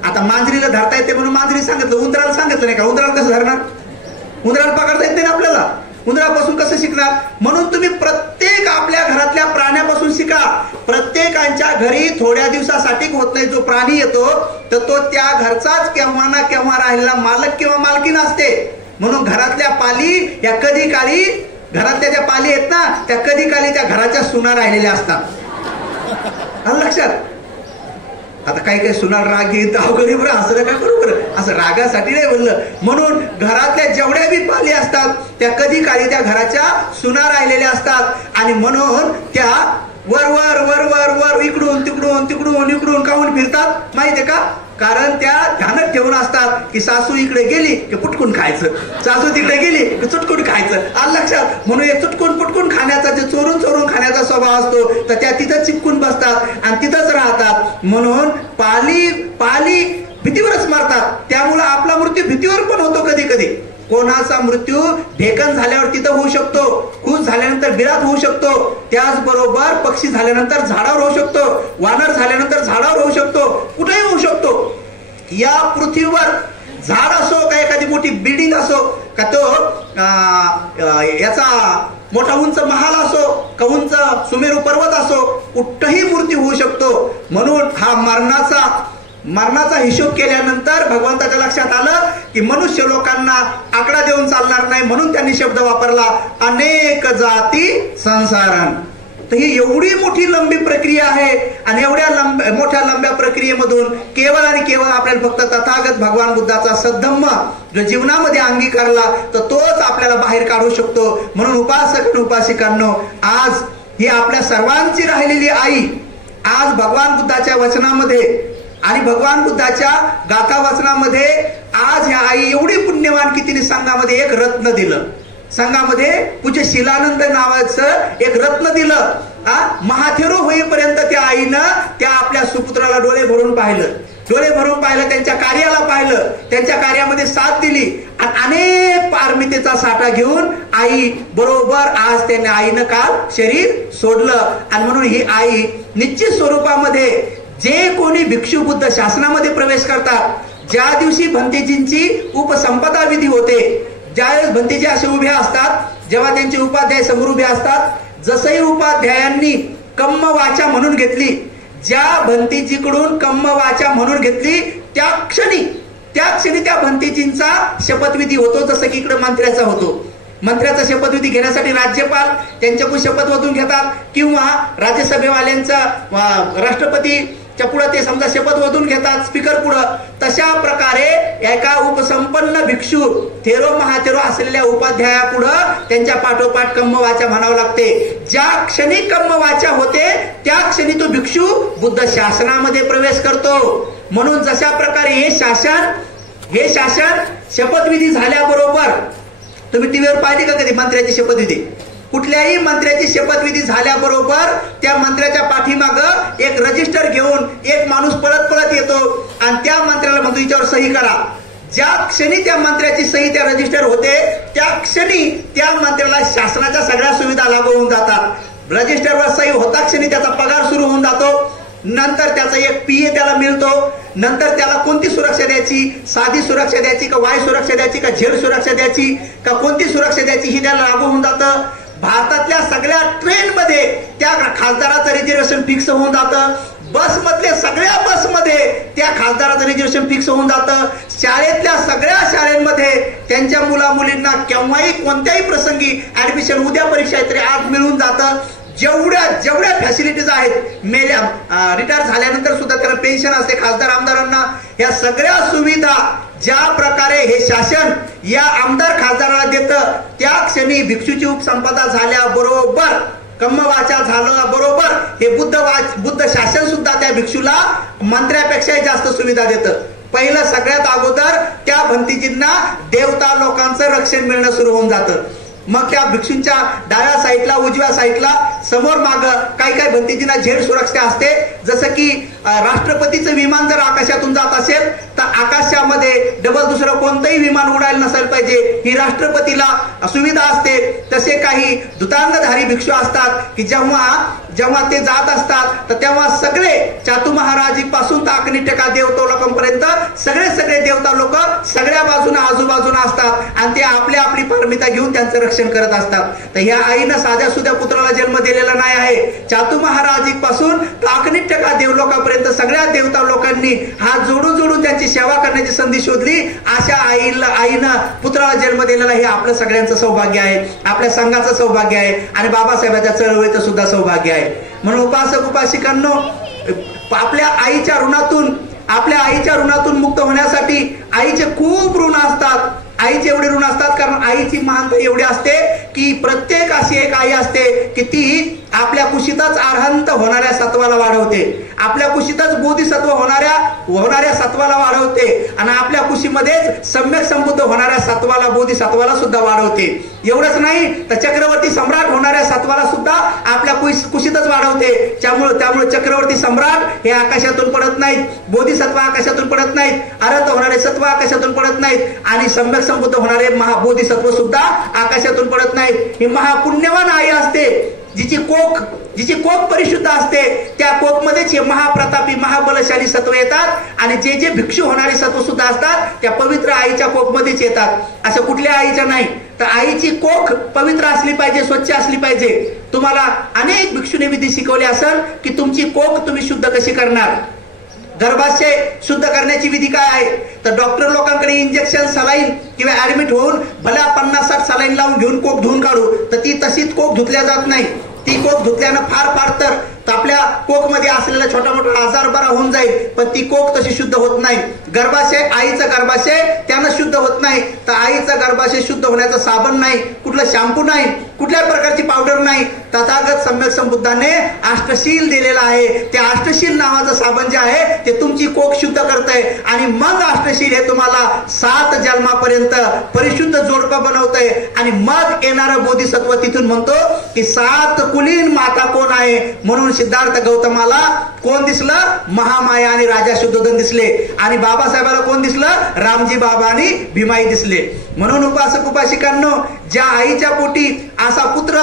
आता मांजरीला धरता येते म्हणून मांजरी सांगितलं, उंदराला सांगितलं नाही का? उंदराला कसं धरणार? उंदराला पकडता येते ना आपल्याला, उंदरापासून कसं शिकणार? म्हणून तुम्ही प्रत्येक आपल्या घरातल्या प्राण्यापासून शिका. प्रत्येकाच्या घरी थोड्या दिवसासाठी होत नाही, जो प्राणी येतो तर तो त्या घरचाच केव्हा ना केव्हा राहिलेला मालक किंवा मालकीण असते. म्हणून घरातल्या पाली या कधी काळी, घरातल्या ज्या पाली आहेत ना त्या कधी काळी त्या घराच्या सुना राहिलेल्या असतात, लक्षात. आता काही काही सुनार राग येत अवघड बरं, असं काय बरोबर, असं रागासाठी नाही बोललं. म्हणून घरातल्या जेवढ्या बी पाली असतात त्या कधी काळी त्या घराच्या सुना राहिलेल्या असतात आणि म्हणून त्या वर वर वर वर वर इकडून तिकडून तिकडून इकडून काहून फिरतात माहितीये का? कारण त्या ध्यानात ठेवून असतात की सासू इकडे गेली की पुटकून खायचं, सासू तिकडे गेली की चुटकून खायचं, आलं लक्षात. म्हणून हे चुटकून पुटकून खाण्याचा, जे चोरून चोरून खाण्याचा स्वभाव असतो तर त्या तिथं चिपकून बसतात आणि तिथंच राहतात. म्हणून पाली भीतीवरच मरतात. त्यामुळे आपला मृत्यू भीतीवर पण होतो. कधी कधी कोणाचा मृत्यू ढेकण झाल्यावर तिथं होऊ शकतो, खूस झाल्यानंतर बिरात होऊ शकतो, त्याचबरोबर पक्षी झाल्यानंतर झाडावर होऊ शकतो, वानर झाल्यानंतर झाडावर होऊ शकतो, कुठेही होऊ शकतो. या पृथ्वीवर झाड असो का एखादी मोठी बिल्डिंग असो का तो याचा मोठा उंच महाल असो का उंच सुमेरू पर्वत असो, कुठेही मृत्यू होऊ शकतो. म्हणून हा मरणाचा हिशोब केल्यानंतर भगवंताच्या लक्षात आलं की मनुष्य लोकांना आकडा देऊन चालणार नाही, म्हणून त्यांनी शब्द वापरला अनेक जाती संसारण. तर ही एवढी मोठी लंबी प्रक्रिया आहे आणि एवढ्या मोठ्या लंब्या प्रक्रियेमधून केवळ आणि केवळ आपल्याला फक्त तथागत भगवान बुद्धाचा सद्धम्म जो जीवनामध्ये अंगीकारला तर तोच आपल्याला बाहेर काढू शकतो. म्हणून उपासक आणि उपासिकांनो, आज ही आपल्या सर्वांची राहिलेली आई आज भगवान बुद्धाच्या वचनामध्ये आणि भगवान बुद्धाच्या गाथा वचनामध्ये आज ह्या आई एवढी पुण्यवान की तिने संघामध्ये एक रत्न दिलं. संघामध्ये पूज्य शिलानंद नावाचं एक रत्न दिलं. महाथेरो होईपर्यंत त्या आईनं त्या आपल्या सुपुत्राला डोळे भरून पाहिलं, त्यांच्या कार्याला पाहिलं, त्यांच्या कार्यामध्ये साथ दिली आणि अनेक पारमितेचा साठा घेऊन आई बरोबर आज त्याने आईनं काल शरीर सोडलं. आणि म्हणून ही आई निश्चित स्वरूपामध्ये जे कोणी भिक्षू बुद्ध शासनामध्ये प्रवेश करतात, ज्या दिवशी भंतेजींची उपसंपदा विधी होते, ज्यावेळेस भंतेजी असे उभे असतात, जेव्हा त्यांचे उपाध्याय समोर उभे असतात, जसंही उपाध्यायांनी कम्म वाचा म्हणून घेतली, ज्या भंतेजीकडून कम्म वाचा म्हणून घेतली त्या क्षणी त्या भंतेजींचा शपथविधी होतो. जसं की इकडे मंत्र्याचा होतो. मंत्र्याचा शपथविधी घेण्यासाठी राज्यपाल त्यांच्याकडून शपथ वधून घेतात किंवा राज्यसभेवाल्यांचा राष्ट्रपतीच्या पुढे ते समजा शपथ वधून घेतात स्पीकर पुढं. तशा प्रकारे एका उपसंपन्न भिक्षू थेरो महाथेरो असलेल्या उपाध्याया पुढं त्यांच्या पाठोपाठ कम्मवाचा म्हणावं लागते. ज्या क्षणी कम्मवाचा होते त्या क्षणी तो भिक्षू बुद्ध शासनामध्ये प्रवेश करतो. म्हणून जशा प्रकारे हे शासन शपथविधी झाल्याबरोबर, तुम्ही टीव्हीवर पाहिली का कधी मंत्र्याची शपथविधी? कुठल्याही मंत्र्याची शपथविधी झाल्याबरोबर त्या मंत्र्याच्या पाठीमागं एक रजिस्टर घेऊन एक माणूस पळत येतो आणि त्या मंत्र्याला म्हणतो हिच्यावर सही करा. ज्या क्षणी त्या मंत्र्याची सही त्या रजिस्टर होते त्या क्षणी त्या मंत्र्याला शासनाच्या सगळ्या सुविधा लागू होऊन जातात. रजिस्टरवर सही होता क्षणी त्याचा पगार सुरू होऊन जातो. नंतर त्याचा एक PA त्याला मिळतो. नंतर त्याला कोणती सुरक्षा द्यायची, साधी सुरक्षा द्यायची का वाय सुरक्षा द्यायची का झेड सुरक्षा द्यायची का कोणती सुरक्षा द्यायची ही त्याला लागू होऊन जातं. भारतातल्या सगळ्या ट्रेनमध्ये त्या खासदाराचं रिझर्वेशन फिक्स होऊन जातं. बसमधल्या सगळ्या बसमध्ये त्या खासदाराचं रिझर्वेशन फिक्स होऊन जातं. शाळेतल्या सगळ्या शाळांमध्ये त्यांच्या मुला मुलींना केव्हाही कोणत्याही प्रसंगी ऍडमिशन, उद्या परीक्षा आहे तरी आज मिळून जातं. जेवढ्या फॅसिलिटीज आहेत, रिटायर झाल्यानंतर सुद्धा त्याला पेन्शन असते खासदार आमदारांना. या सगळ्या सुविधा ज्या प्रकारे हे शासन या आमदार खासदाराला देतं, त्या क्षणी भिक्षूची उपसंपदा झाल्याबरोबर, कम्मवाचा झालं बरोबर, हे बुद्ध शासन सुद्धा त्या भिक्षूला मंत्र्यापेक्षाही जास्त सुविधा देतं. पहिलं सगळ्यात अगोदर त्या भंतीजींना देवता लोकांचं रक्षण मिळणं सुरू होऊन जातं. मग त्या भिक्षूंच्या डाव्या साईडला, उजव्या साईडला, समोर माग काही भंतीजींना झेड सुरक्षा असते. जसं की राष्ट्रपतीचं विमान जर आकाशातून जात असेल तर आकाशामध्ये डबल दुसरं कोणतंही विमान उडायला नसायला पाहिजे, ही राष्ट्रपतीला सुविधा असते. तसे काही दुतांगधारी भिक्षू असतात की जेव्हा ते जात असतात तर तेव्हा सगळे चातू महाराजी पासून तर अग्निटका देवता लोकांपर्यंत सगळे देवता लोक सगळ्या बाजूने आजूबाजूला असतात आणि ते आपली पारमिता घेऊन त्यांचं रक्षण करत असतात. तर ह्या आईनं साध्या सुध्या पुत्राला जन्म दिलेला नाही आहे. चातू महाराजी पासून तर अग्निटका देवलोकापर्यंत सगळ्या देवता लोकांनी हात जोडून त्यांची सेवा करण्याची संधी शोधली. अशा आईनं पुत्राला जन्म दिलेला हे आपल्या सगळ्यांचं सौभाग्य आहे, आपल्या संघाचं सौभाग्य आहे आणि बाबासाहेबांच्या चळवळीचं सुद्धा सौभाग्य आहे. म्हणून उपासक उपासिकांनो, आपल्या आईच्या ऋणातून मुक्त होण्यासाठी आईचे खूप ऋण असतात. आईचे एवढे ऋण असतात कारण आईची महानता एवढी असते की प्रत्येक अशी एक आई असते की ती आपल्या कुशीतच अर्हंत होणाऱ्या सत्वाला वाढवते, आपल्या कुशीतच बोधिसत्व होणाऱ्या सत्वाला वाढवते आणि आपल्या कुशीमध्येच सम्यक संबुद्ध होणाऱ्या सत्वाला, बोधिसत्वाला सुद्धा वाढवते. एवढंच नाही तर चक्रवर्ती सम्राट होणाऱ्या सत्वाला सुद्धा आपल्या कुशीतच वाढवते. त्यामुळे चक्रवर्ती सम्राट हे आकाशातून पडत नाहीत, बोधिसत्व आकाशातून पडत नाहीत, अर्हंत होणारे सत्व आकाशातून पडत नाहीत आणि सम्यक संबुद्ध होणारे महाबोधिसत्व सुद्धा आकाशातून पडत नाहीत. ही महापुण्यवान आई असते जिची कोक परिशुद्ध असते. त्या कोकमध्येच हे महाप्रतापी महाबलशाली सत्व येतात आणि जे भिक्षू होणारी सत्व सुद्धा असतात त्या पवित्र आईच्या कोकमध्येच येतात. असं कुठल्या आईच्या नाही. तर आईची कोख पवित्र असली पाहिजे, स्वच्छ असली पाहिजे. तुम्हाला अनेक भिक्षूने विधी शिकवले असेल की तुमची कोख तुम्ही शुद्ध कशी करणार. गर्भाशय शुद्ध करण्याची विधी काय आहे तर डॉक्टर लोकांकडे इंजेक्शन, सलाईन किंवा ऍडमिट होऊन भल्या 50-60 सलाईन लावून घेऊन कोक धुवून काढू तर ती तशीच कोक धुतल्या जात नाही. ती कोक धुतल्यानं फार तर आपल्या कोक मध्ये असलेला छोटा मोठा आजार बरा होऊन जाईल, पण ती कोक तशी शुद्ध होत नाही. गर्भाशय, आईचं गर्भाशय त्यानं शुद्ध होत नाही. तर आईचं गर्भाशय शुद्ध होण्याचं साबण नाही, कुठलं शॅम्पू नाही, कुठल्या प्रकारची पावडर नाही. तर तथागत सम्यक संबुद्धाने अष्टशील दिलेला आहे. त्या अष्टशील नावाचं साबण जे आहे ते तुमची कोक शुद्ध करतंय आणि मग अष्टशील हे तुम्हाला 7 जन्मापर्यंत परिशुद्ध जोडपं बनवतंय. आणि मग येणारं बोधिसत्व तिथून म्हणतो की 7 कुलीन माता कोण आहे. म्हणून सिद्धार्थ गौतमाला कोण दिसलं? महामाया आणि राजा शुद्धोधन दिसले. आणि बाबासाहेबाला कोण दिसलं? रामजी बाबा आणि भीमाई दिसले. म्हणून उपासक उपासिकांनो, ज्या आईच्या पोटी असा पुत्र,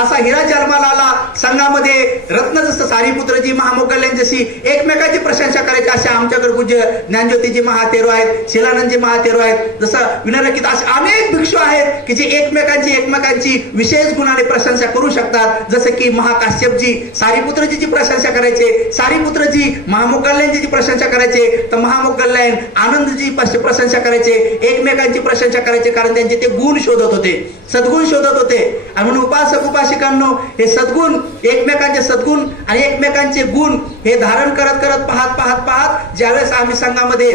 असा हिरा जन्माला आला, संघामध्ये रत्न जसं सारीपुत्रजी, महामोगल्याण जशी एकमेकांची प्रशंसा करायची, अशा आमच्याकडे पूज्य ज्ञानज्योतीजी महातेरो आहेत, शिलानंदजी महातेरो आहेत, जसं विनरकित असे अनेक भिक्षू आहेत की जे एकमेकांची विशेष गुणाने प्रशंसा करू शकतात. जसं की महाकाश्यपजी सारीपुत्रजीची प्रशंसा करायचे, सारीपुत्रजी महामोगल्याणजीची प्रशंसा करायचे, तर महामोगल्याण आनंदजी प्रशंसा करायचे, एकमेकांची प्रशंसा करायचे, कारण त्यांचे ते गुण शोधत होते, सद्गुण शोधत होते. आणि म्हणून उपासक उपासिकांनो, हे सद्गुण, एकमेकांचे सद्गुण आणि एकमेकांचे गुण हे धारण करत करत पाहत ज्यावेळेस आम्ही संघामध्ये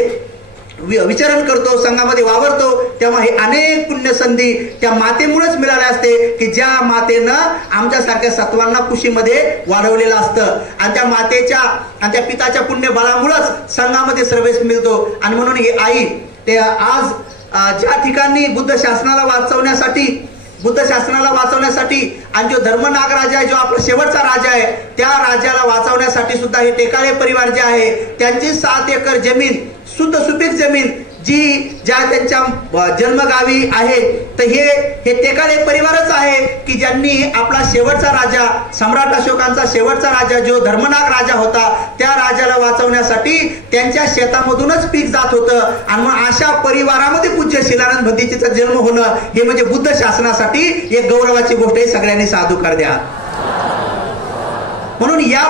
विचरण करतो, संघामध्ये वावरतो, तेव्हा हे अनेक पुण्य संधी त्या मातेमुळेच मिळाल्या असते की ज्या मातेनं आमच्यासारख्या सत्वांना कुशीमध्ये वाढवलेलं असतं. आणि त्या मातेच्या आणि त्या पिताच्या पुण्य बळामुळेच संघामध्ये प्रवेश मिळतो. आणि म्हणून ही आई ते आज ज्या ठिकाणी बुद्ध शासनाला वाचवण्यासाठी आणि जो धर्मनाग राजा आहे, जो आपला शेवटचा राजा आहे, त्या राजाला वाचवण्यासाठी सुद्धा हे टेकाळे परिवार जे आहे त्यांची 7 एकर जमीन, शुद्ध सुपीक जमीन जी ज्या त्यांच्या जन्मगावी आहे, तर हे टेकाळे परिवारच आहे की ज्यांनी आपला शेवटचा राजा, सम्राट अशोकांचा शेवटचा राजा जो धर्मनाग राजा होता, त्या राजाला वाचवण्यासाठी त्यांच्या शेतामधूनच पीक जात होतं. आणि मग अशा परिवारामध्ये पूज्य शिलानंद भंतेजीचा जन्म होणं हे म्हणजे बुद्ध शासनासाठी एक गौरवाची गोष्ट आहे. सगळ्यांनी साधुकार द्या. म्हणून या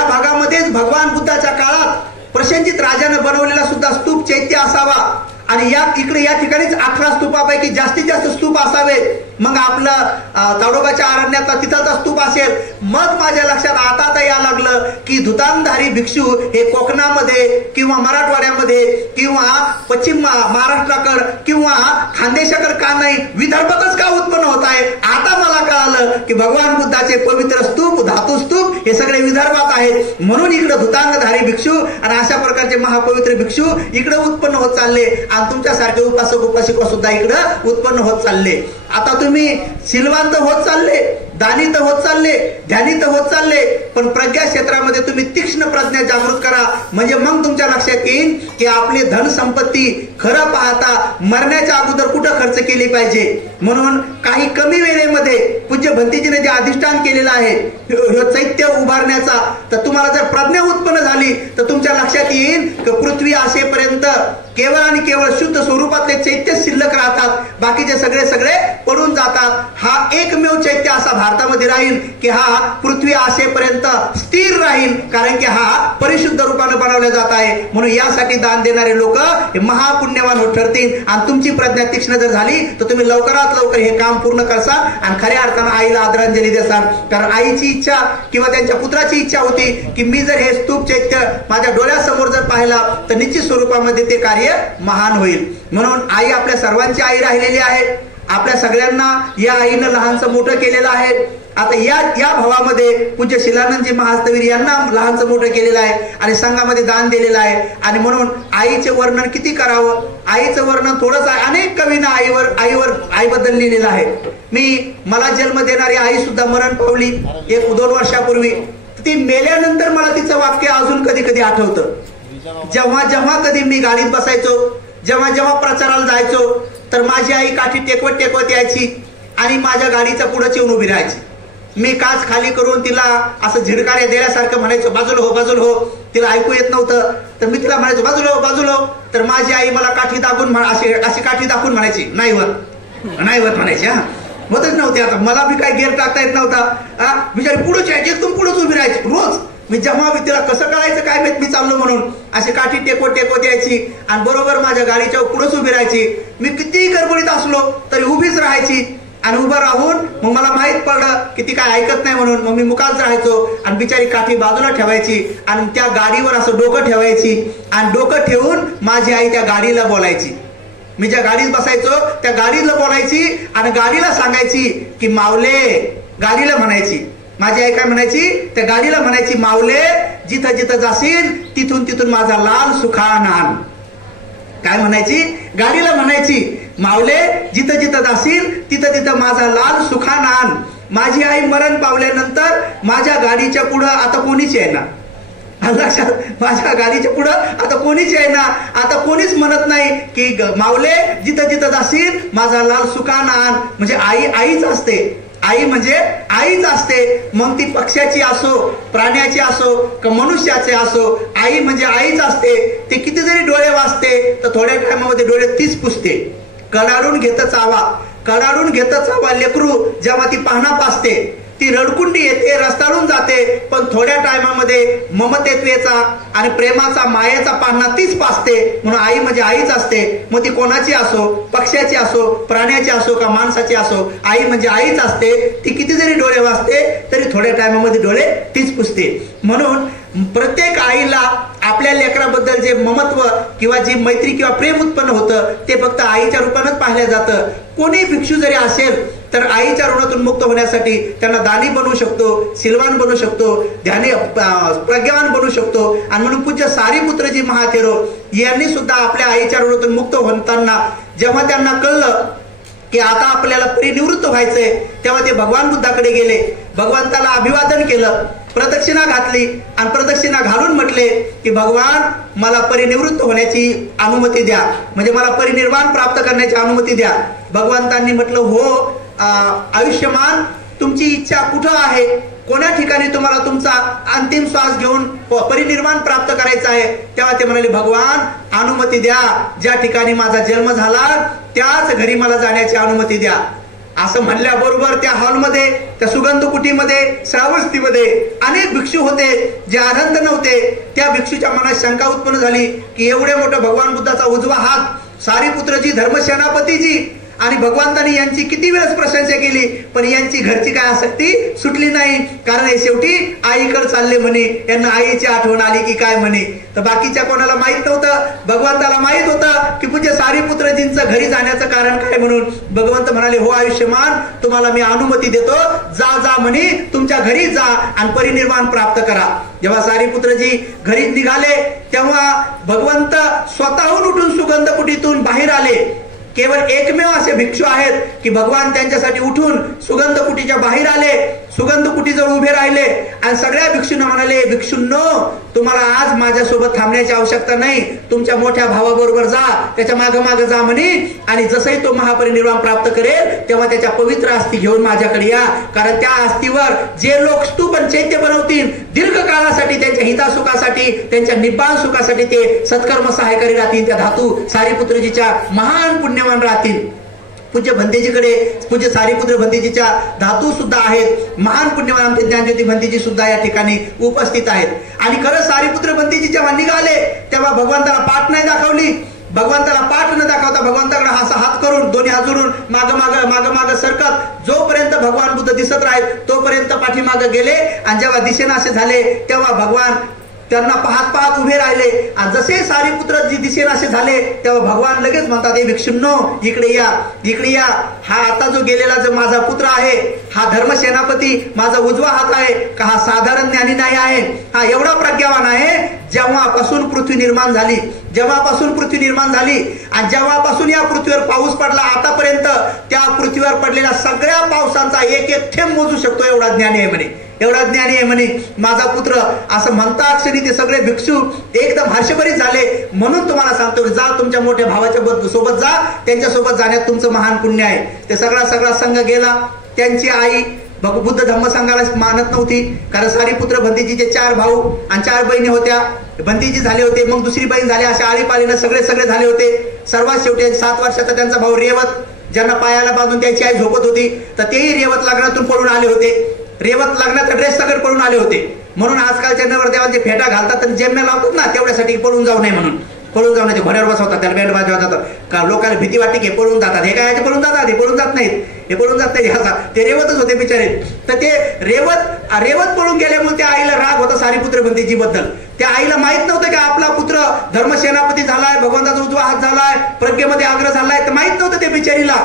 भागामध्येच भगवान बुद्धाच्या काळात प्रसेनजित राजाने बनवलेला सुद्धा स्तूप चैत्य असावा. आणि या ठिकाणीच 18 स्तूपापैकी जास्तीत जास्त स्तूप असावेत. मग आपलं ताडोबाच्या अरण्यातला तिथलचा स्तूप असेल. मग माझ्या लक्षात आता यायला लागलं की धुतांगधारी भिक्षू हे कोकणामध्ये किंवा मराठवाड्यामध्ये किंवा पश्चिम महाराष्ट्राकडे किंवा खानदेशाकडे का नाही, विदर्भातच का उत्पन्न होत आहे. आता मला कळालं की भगवान बुद्धाचे पवित्र स्तूप, धातू स्तूप हे सगळे विदर्भात आहेत. म्हणून इकडे धुतांगधारी भिक्षू आणि अशा प्रकारचे महापवित्र भिक्षू इकडे उत्पन्न होत चालले. आणि तुमच्यासारखे उपासक उपासिका सुद्धा इकडं उत्पन्न होत चालले. आता तुम्ही सिलवांत होत चालले, दानित होत चालले, ध्यानित होत चालले, पण प्रज्ञा क्षेत्रामध्ये तुम्ही तीक्ष्ण प्रज्ञा जागृत करा. म्हणजे मग तुमच्या लक्षात येईल की आपली धन संपत्ती खरं पाहता मरण्याच्या अगोदर कुठं खर्च केली पाहिजे. म्हणून काही कमी वेळेमध्ये पूज्य भंतेजीने जे अधिष्ठान केलेलं आहे चैत्य उभारण्याचा, तर तुम्हाला जर प्रज्ञा उत्पन्न झाली तर तुमच्या लक्षात येईल की पृथ्वी असेपर्यंत केवळ आणि केवळ शुद्ध स्वरूपातले चैत्य शिल्लक राहतात, बाकीचे सगळे पडून जातात. हा एकमेव चैत्य असा भारतामध्ये राहील की हा पृथ्वी असेपर्यंत स्थिर राहील, कारण की हा परिशुद्ध रूपाने बनवला जात आहे. म्हणून यासाठी दान देणारे लोक हे महापुण्यवान होत ठरतील. आणि तुमची प्रज्ञा तीक्ष्ण जर झाली तर तुम्ही लवकरात लवकर हे काम पूर्ण करसाल आणि खऱ्या अर्थानं आईला आदरांजली देसाल. कारण आईची इच्छा किंवा त्यांच्या पुत्राची इच्छा होती की मी जर हे स्तूप चैत्य माझ्या डोळ्यासमोर जर पाहिला तर निश्चित स्वरूपामध्ये ते कार्य महान होईल. म्हणून आई आपल्या सर्वांची आई राहिलेली आहे. आपल्या सगळ्यांना या आईनं लहानचं मोठं केलेलं आहे. आता या भावामध्ये पूज्य शिलानंदजी महास्तवीर यांना लहानचं मोठं केलेलं आहे आणि संघामध्ये दान दिलेलं आहे. आणि म्हणून आईचे वर्णन किती करावं, आईचं वर्णन थोडंच आहे. अनेक कवींना आईबद्दल लिहिलेलं आहे. मला जन्म देणारी आई सुद्धा मरण पावली 1-2 वर्षापूर्वी. ती मेल्यानंतर मला तिचं वाक्य अजून कधी आठवतं. जेव्हा कधी मी गाडीत बसायचो, जेव्हा प्रचाराला जायचो, तर माझी आई काठी टेकवत यायची आणि माझ्या गाडीच्या पुढे येऊन उभी राहायची. मी काच खाली करून तिला असं झिडकाऱ्या देण्यासारखं म्हणायचो, बाजूला हो. तिला ऐकू येत नव्हतं, तर मी तिला म्हणायचो बाजूला हो. तर माझी आई मला काठी दाखवून अशी काठी दाखवून म्हणायची, नाही होत म्हणायची. होतच नव्हते. आता मला बी काय गेअर टाकता येत नव्हता. बिचारी पुढेच यायची, एकदम पुढेच उभी राहायची रोज. मी जेव्हा तिला कसं कळायचं काय माहित मी चाललो म्हणून अशी काठी टेकवत यायची आणि बरोबर माझ्या गाडीच्या पुढेच उभी राहायची. मी कितीही गडबडीत असलो तरी उभीच राहायची. आणि उभं राहून मग मला माहित पडलं की ती काय ऐकत नाही म्हणून मग मी मुकाच राहायचो आणि बिचारी काठी बाजूला ठेवायची आणि त्या गाडीवर असं डोकं ठेवायची आणि डोकं ठेवून माझी आई त्या गाडीला बोलायची. मी ज्या गाडीत बसायचो त्या गाडीला बोलायची आणि गाडीला सांगायची की मावले, गाडीला म्हणायची, माझी आई काय म्हणायची, त्या गाडीला म्हणायची, माऊले जिथं जिथं जाशील तिथून तिथून माझा लाल सुखान आण. काय म्हणायची, गाडीला म्हणायची, माऊले जिथं जिथं जाशील तिथं तिथं माझा लाल सुखान आण. माझी आई मरण पावल्यानंतर माझ्या गाडीच्या पुढं आता कोणीच आहे ना, लक्षात, माझ्या गाडीच्या पुढं आता कोणीच आहे ना, आता कोणीच म्हणत नाही की माऊले जिथं जिथं जाशील माझा लाल सुखान आण. म्हणजे आई आईच असते, आई म्हणजे आईच असते. मग ती पक्ष्याची असो, प्राण्याची असो, का मनुष्याचे असो, आई म्हणजे आईच असते. ते किती जरी डोळे वाचते तर थोड्या टायमामध्ये डोळे तीच पुसते. कडाडून घेतं चावा, कडाडून घेतं चावा लेकरू जेव्हा ती पाहणा पासते, ती रडकुंडी येते, रस्ताळून जाते, पण थोड्या टायमामध्ये ममतेत्वेचा आणि प्रेमाचा, मायेचा पान्हा तीच पासते. म्हणून आई म्हणजे आईच असते. मग ती कोणाची असो, पक्ष्याची असो, प्राण्याची असो का माणसाची असो, आई म्हणजे आईच असते. ती किती जरी डोळे वाचते तरी थोड्या टायमामध्ये डोळे तीच पुसते. म्हणून प्रत्येक आईला आपल्या लेकराबद्दल जे ममत्व किंवा जी मैत्री किंवा प्रेम उत्पन्न होतं ते फक्त आईच्या रूपानंच पाहिलं जातं. कोणी भिक्षू जरी असेल तर आईच्या ऋणातून मुक्त होण्यासाठी त्यांना दानी बनवू शकतो, सिलवान बनवू शकतो, ध्यानी प्रज्ञावान बनवू शकतो. आणि म्हणून पूज्य सारीपुत्रजी महाथेरो यांनी सुद्धा आपल्या आईच्या ऋणातून मुक्त होताना जेव्हा त्यांना कळलं की आता आपल्याला परिनिवृत्त व्हायचंय, तेव्हा ते भगवान बुद्धाकडे गेले, भगवंताला अभिवादन केलं, प्रदक्षिणा घातली आणि प्रदक्षिणा घालून म्हटले की भगवान मला परिनिवृत्त होण्याची अनुमती द्या, म्हणजे मला परिनिर्वाण प्राप्त करण्याची अनुमती द्या. भगवंतांनी म्हटलं हो आयुष्यमान, तुमची इच्छा कुठं आहे, कोण्या ठिकाणी तुम्हाला तुमचा अंतिम श्वास घेऊन परिनिर्वाण प्राप्त करायचा आहे. तेव्हा ते म्हणाले भगवान अनुमती द्या, ज्या ठिकाणी माझा जन्म झाला त्याच घरी मला जाण्याची अनुमती द्या. असं म्हणल्याबरोबर त्या हॉलमध्ये, त्या सुगंध कुटीमध्ये, श्रावस्तीमध्ये अनेक भिक्षू होते जे आनंद नव्हते. त्या भिक्षूच्या मनात शंका उत्पन्न झाली की एवढे मोठं भगवान बुद्धाचा उजवा हात सारीपुत्रजी, धर्मसेनापतीजी, आणि भगवंतांनी यांची किती वेळेस प्रशंसा केली पण यांची घरची काय आसक्ती सुटली नाही. कारण हे शेवटी आईकडे चालले म्हणे, यांना आईची आठवण आली की काय म्हणे. तर बाकीच्या कोणाला माहित नव्हतं, भगवंताला माहित होतं की पूज्य सारीपुत्रजींचं घरी जाण्याचं कारण काय. म्हणून भगवंत म्हणाले हो आयुष्यमान, तुम्हाला मी अनुमती देतो, जा जा म्हणे, तुमच्या घरी जा आणि परिनिर्वाण प्राप्त करा. जेव्हा सारीपुत्रजी घरी निघाले तेव्हा भगवंत स्वतःहून उठून सुगंध कुटीतून बाहेर आले. केवळ एकमेव असे भिक्षू आहेत की भगवान त्यांच्यासाठी उठून सुगंध कुटीच्या बाहेर आले, सुगंध कुटीजवळ उभे राहिले आणि सगळ्या भिक्षूंना म्हणाले, भिक्षूंनो तुम्हाला आज माझ्यासोबत थांबण्याची आवश्यकता नाही, तुमच्या मोठ्या भावाबरोबर जा, त्याच्या मागे मागे जा म्हणे, आणि जसंही तो महापरिनिर्वाण प्राप्त करेल तेव्हा त्याच्या पवित्र अस्थी घेऊन माझ्याकडे या. कारण त्या अस्थीवर जे लोक स्तूप आणि चैत्य बनवतील दीर्घ काळासाठी, त्यांच्या हितासुखासाठी, त्यांच्या निब्बाण सुखासाठी ते सत्कर्म सहायकारी राहतील. त्या धातू सारीपुत्रजीच्या महान पुण्यवान राहतील. पूज्य भंतेजीकडे पूज्य सारीपुत्र भंतेजीच्या धातू सुद्धा आहेत. महान पुण्यवान आमचे ज्ञानज्योती भंतेजी सुद्धा या ठिकाणी उपस्थित आहेत. आणि खरंच सारीपुत्र भंतेजी जेव्हा निघाले तेव्हा भगवंताला पाठ नाही दाखवली. भगवंताला पाठ न दाखवता भगवंताकडे असा हात करून दोन्ही हात जोडून माग माग सरकत जोपर्यंत भगवान बुद्ध दिसत राहील तोपर्यंत पाठीमागे गेले. आणि जेव्हा दिसेनासे झाले तेव्हा भगवान त्यांना पाहत पाहत उभे राहिले. आणि जसे सारीपुत्र जी दिसेनासे झाले तेव्हा भगवान लगेच म्हणतात, भिक्षुंनो इकडे या, इकडे या. हा आता जो गेलेला जो माझा पुत्र आहे, हा धर्मसेनापती, माझा उजवा हात आहे का, हा साधारण ज्ञानी नाही आहे, हा एवढा प्रज्ञावान आहे. जेव्हापासून पृथ्वी निर्माण झाली, जेव्हापासून पृथ्वी निर्माण झाली आणि जेव्हापासून या पृथ्वीवर पाऊस पडला आतापर्यंत त्या पृथ्वीवर पडलेल्या सगळ्या पावसांचा एक एक थेंब मोजू शकतो एवढा ज्ञानी आहे म्हणे, एवढा ज्ञानी आहे म्हणे माझा पुत्र. असं म्हणता क्षणी ते सगळे भिक्षू एकदम हर्षभरीत झाले. म्हणून तुम्हाला सांगतो जा, तुमच्या मोठ्या भावाच्या सोबत जा, त्यांच्यासोबत जाण्यात तुमचं महान पुण्य आहे. ते सगळा संघ गेला. त्यांची आई बुद्ध धम्म संघाला मानत नव्हती, कारण सारीपुत्र भंतेजीचे 4 भाऊ आणि 4 बहिणी होत्या. भंतेजी झाले होते, मग दुसरी बहीण झाली, अशा आळीपाळीनं सगळे झाले होते. सर्वात शेवटी 7 वर्षाचा त्यांचा भाऊ रेवत, ज्यांना पायाला बांधून त्याची आई झोपत होती, तर तेही रेवत लग्नातून पळून आले होते. रेवत लग्नाचा ड्रेस सगळे पळून आले होते. म्हणून आजकालच्या नवरदेवांचे फेटा घालतात आणि जेम्या लावतात ना, तेवढ्यासाठी पळून जाऊ नये म्हणून. पळून जाऊ नये, घोड्यावर बसवतात, त्याला बँड वाजवत जातात का, लोकांना भीती वाटते की पळून जातात. हे काय पळून जातात, हे पळून जात नाहीत, हे पळून जात नाही. ते रेवतच होते बिचारे. तर ते रेवत पळून गेल्यामुळे त्या आईला राग होता सारीपुत्र भंतेजी बद्दल. त्या आईला माहित नव्हतं की आपला पुत्र धर्मसेनापती झालाय, भगवंताचा उजवा हात झालाय, प्रज्ञेमध्ये आग्रह झालाय, तर माहित नव्हतं ते बिचारीला.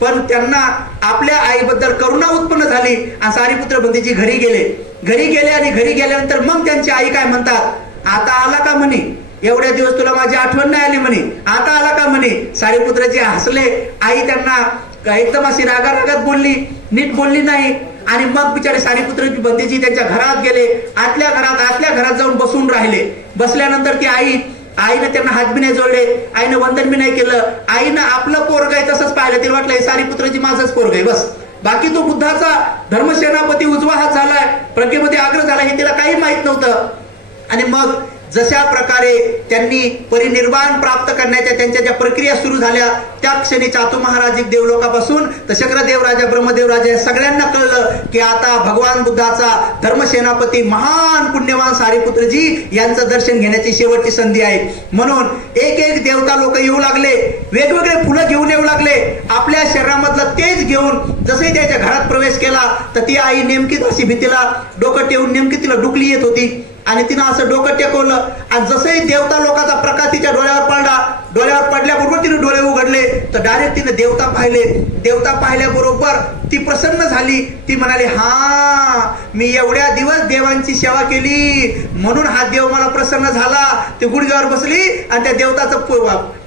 पण त्यांना आपल्या आईबद्दल करुणा उत्पन्न झाली आणि सारीपुत्र भंतेजी घरी गेले आणि घरी गेल्यानंतर मग त्यांची आई काय म्हणतात, आता आला का म्हणे, एवढ्या दिवस तुला माझी आठवण नाही आली म्हणे, आता आला का म्हणे. सारीपुत्रजी हसले. आई त्यांना एकदम अशी रागारागात बोलली, नीट बोलली नाही. आणि मग बिचारे सारीपुत्रजी भंतेजी त्यांच्या घरात गेले. आतल्या घरात जाऊन बसून राहिले. बसल्यानंतर ती आईनं त्यांना हात बी नाही जोडले, आईनं वंदन बी नाही केलं. आईनं आपलं पोरग आहे तसंच पाहिलं. तिला वाटलं सारीपुत्रजी माझंच पोरग आहे बस, बाकी तो बुद्धाचा धर्मसेनापती उजवा हात झालाय, प्रज्ञेमध्ये आग्रह झाला हे तिला काही माहित नव्हतं. आणि मग जशा प्रकारे त्यांनी परिनिर्वाण प्राप्त करण्याच्या त्यांच्या ज्या प्रक्रिया सुरू झाल्या, त्या क्षणी चातु महाराज देवलोकापासून तर शक्रदेव राजा, ब्रह्मदेव राजा या सगळ्यांना कळलं की आता भगवान बुद्धाचा धर्मसेनापती महान पुण्यवान सारीपुत्रजी यांचं दर्शन घेण्याची शेवटची संधी आहे. म्हणून एक देवता लोक येऊ लागले, वेगवेगळे फुलं घेऊन येऊ लागले. आपल्या शरीरामधलं तेज घेऊन जसे त्याच्या घरात प्रवेश केला तर ती आई नेमकीच अशी भीतीला डोकं ठेवून नेमकी तिला डुकली येत होती. आणि तिनं असं डोकं टेकवलं आणि जसंही देवता लोकांचा प्रकाश तिच्या डोळ्यावर पडला, डोळ्यावर पडल्याबरोबर तिने डोळे उघडले तर डायरेक्ट तिने देवता पाहिले. देवता पाहिल्याबरोबर ती प्रसन्न झाली. ती म्हणाली, हा मी एवढ्या दिवस देवांची सेवा केली म्हणून हा देव मला प्रसन्न झाला. ती गुडघ्यावर बसली आणि त्या देवताचं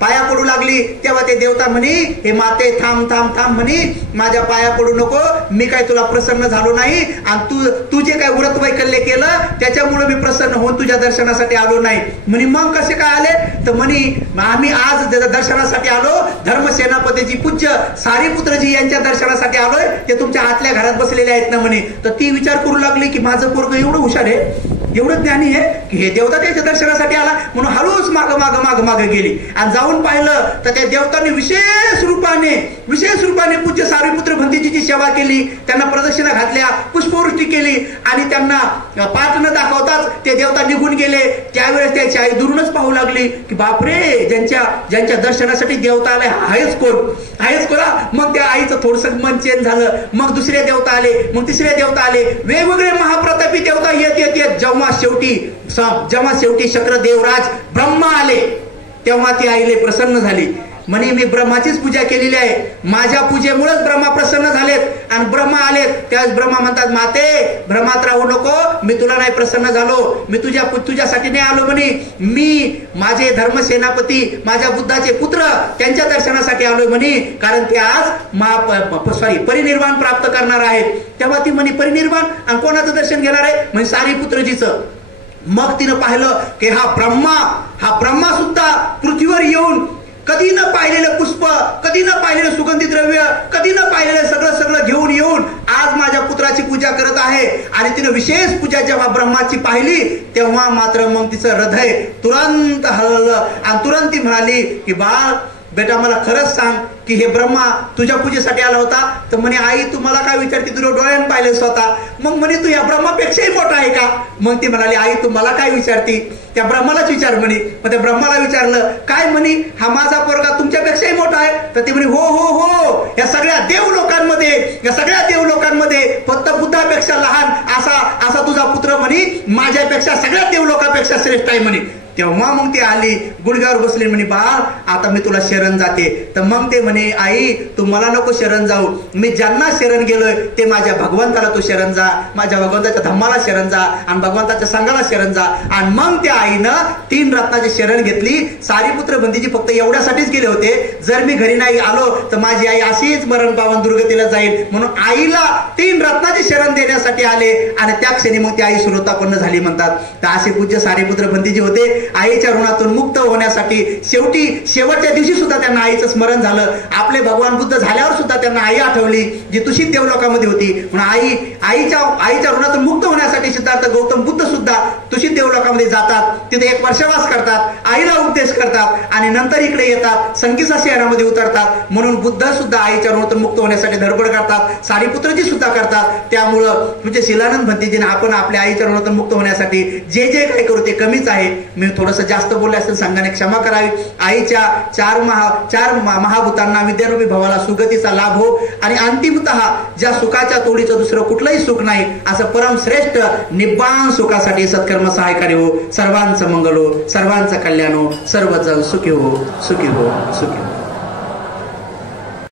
पाया पडू लागली. तेव्हा ते देवता म्हणे, हे माते थांब थांब थांब म्हणे, माझ्या पाया पडू नको, मी काय तुला प्रसन्न झालो नाही आणि तू जे काय व्रत वैकल्य केलं त्याच्यामुळे मी प्रसन्न होऊन तुझ्या दर्शनासाठी आलो नाही. म्हणे मग कसे काय आले तर म्हणे आम्ही आज दर्शनासाठी आलो, धर्मसेनापतीजी पूज्य सारीपुत्रजी यांच्या दर्शनासाठी आलोय, ते तुमच्या आतल्या घरात बसलेले आहेत ना म्हणे. तर ती विचार करू लागली की माझं पोरग एवढं हुशार आहे, एवढं ज्ञानी आहे की हे देवता त्याच्या दर्शनासाठी आला. म्हणून हळूच माग गेली आणि जाऊन पाहिलं तर त्या देवतांनी विशेष रूपाने पूज्य सारीपुत्र भंतेजीची सेवा केली. त्यांना प्रदक्षिणा घातल्या, पुष्पवृष्टी केली आणि त्यांना पाठ न दाखवताच ते देवता निघून गेले. त्यावेळेस त्याची आई दुरूनच पाहू लागली की बापरे, ज्यांच्या दर्शनासाठी देवता आलाय आहेच कोण. मग त्या आईचं थोडंसं मन चेंज झालं. मग दुसरे देवता आले, मग तिसरे देवता आले, वेगवेगळे महाप्रतापी देवता येत जेव्हा शेवटी शक्रदेवराज ब्रह्मा आले तेव्हा ती आईले प्रसन्न झाली. म्हणे मी ब्रह्माचीच पूजा केलेली आहे, माझ्या पूजेमुळेच ब्रह्मा प्रसन्न झालेत आणि ब्रह्मा आलेत. त्यावेळेस ब्रह्मा म्हणतात, माते भ्रमात राहू नको, मी तुला नाही प्रसन्न झालो, मी तुझ्यासाठी नाही आलो म्हणे, मी माझे धर्मसेनापती माझ्या बुद्धाचे पुत्र त्यांच्या दर्शनासाठी आलोय म्हणे, कारण ते आज परिनिर्वाण प्राप्त करणार आहेत. तेव्हा ती म्हणे परिनिर्वाण आणि कोणाचं दर्शन घेणार आहे म्हणजे सारीपुत्रजीचं. मग तिनं पाहिलं की हा ब्रह्मा सुद्धा पृथ्वीवर येऊन कधी न पाहिलेलं पुष्प, कधी न पाहिलेलं सुगंधी द्रव्य, कधी न पाहिलेलं सगळं घेऊन येऊन आज माझ्या पुत्राची पूजा करत आहे. आणि तिनं विशेष पूजा जेव्हा ब्रह्माची पाहिली तेव्हा मात्र मग तिचं हृदय तुरंत हललं आणि तुरंत ती म्हणाली की बाळ बेटा मला खरंच सांग की हे ब्रह्मा तुझ्या पूजेसाठी आला होता. तर म्हणे आई तू मला काय विचारते, तुझ्या डोळ्यानं पाहिले स्वतः. मग म्हणे तू या ब्रह्मापेक्षाही मोठा आहे का. मग ती म्हणाली आई तू मला काय विचारती, त्या ब्रह्मालाच विचार म्हणे. मग त्या ब्रह्माला विचारलं काय म्हणे, हा माझा पोरगा तुमच्यापेक्षाही मोठा आहे. तर ती म्हणे हो, या सगळ्या देवलोकांमध्ये फक्त बुद्धापेक्षा लहान असा तुझा पुत्र म्हणे माझ्यापेक्षा सगळ्या देवलोकापेक्षा श्रेष्ठ आहे म्हणे. तेव्हा मग ती आली, गुडघ्यावर बसली, म्हणे बाळ आता मी तुला शरण जाते. तर मग ते म्हणे आई तू मला नको शरण जाऊ, मी ज्यांना शरण गेलोय ते माझ्या भगवंताला तू शरण जा, माझ्या भगवंताच्या धम्माला शरण जा आणि भगवंताच्या संघाला शरण जा. आणि मग त्या आईनं 3 रत्नाची शरण घेतली. सारीपुत्र भंतेजी फक्त एवढ्यासाठीच गेले होते, जर मी घरी नाही आलो तर माझी आई अशीच मरण पावन दुर्गतीला जाईल, म्हणून आईला 3 रत्नाची शरण देण्यासाठी आले. आणि त्या क्षणी मग ती आई श्रोतापन्न झाली म्हणतात. तर असे पूज्य सारीपुत्र भंतेजी होते. आईच्या ऋणातून मुक्त होण्यासाठी शेवटच्या दिवशी सुद्धा त्यांना आईचं स्मरण झालं. आपले भगवान बुद्ध झाल्यावर सुद्धा त्यांना आई आठवली जी तुषित देवलोकामध्ये होती. म्हणून आईच्या ऋणातून मुक्त होण्यासाठी सिद्धार्थ गौतम बुद्ध सुद्धा तुषित देवलोकामध्ये जातात, तिथे 1 वर्षवास करतात, आईला उपदेश करतात आणि नंतर इकडे येतात, संकीसा शहरामध्ये उतरतात. म्हणून बुद्ध सुद्धा आईच्या ऋणातून मुक्त होण्यासाठी धडपड करतात, सारीपुत्रजी सुद्धा करतात. त्यामुळं म्हणजे शिलानंद भंतेजीने आपण आपल्या आईच्या ऋणातून मुक्त होण्यासाठी जे काय करू ते कमीच आहे. मी थोडंसं जास्त बोलले असेल संघाने क्षमा करावी. आईच्या 4 महाभूतांना विद्यारूपी भावाला सुगतीचा लाभ हो आणि अंतिमतः ज्या सुखाच्या तोडीचं दुसरं कुठलंही सुख नाही असं परम श्रेष्ठ निब्बाण सुखासाठी सत्कर्म सहायकारी हो. सर्वांचं मंगल हो, सर्वांचं कल्याण हो, सर्वजण सुखी हो.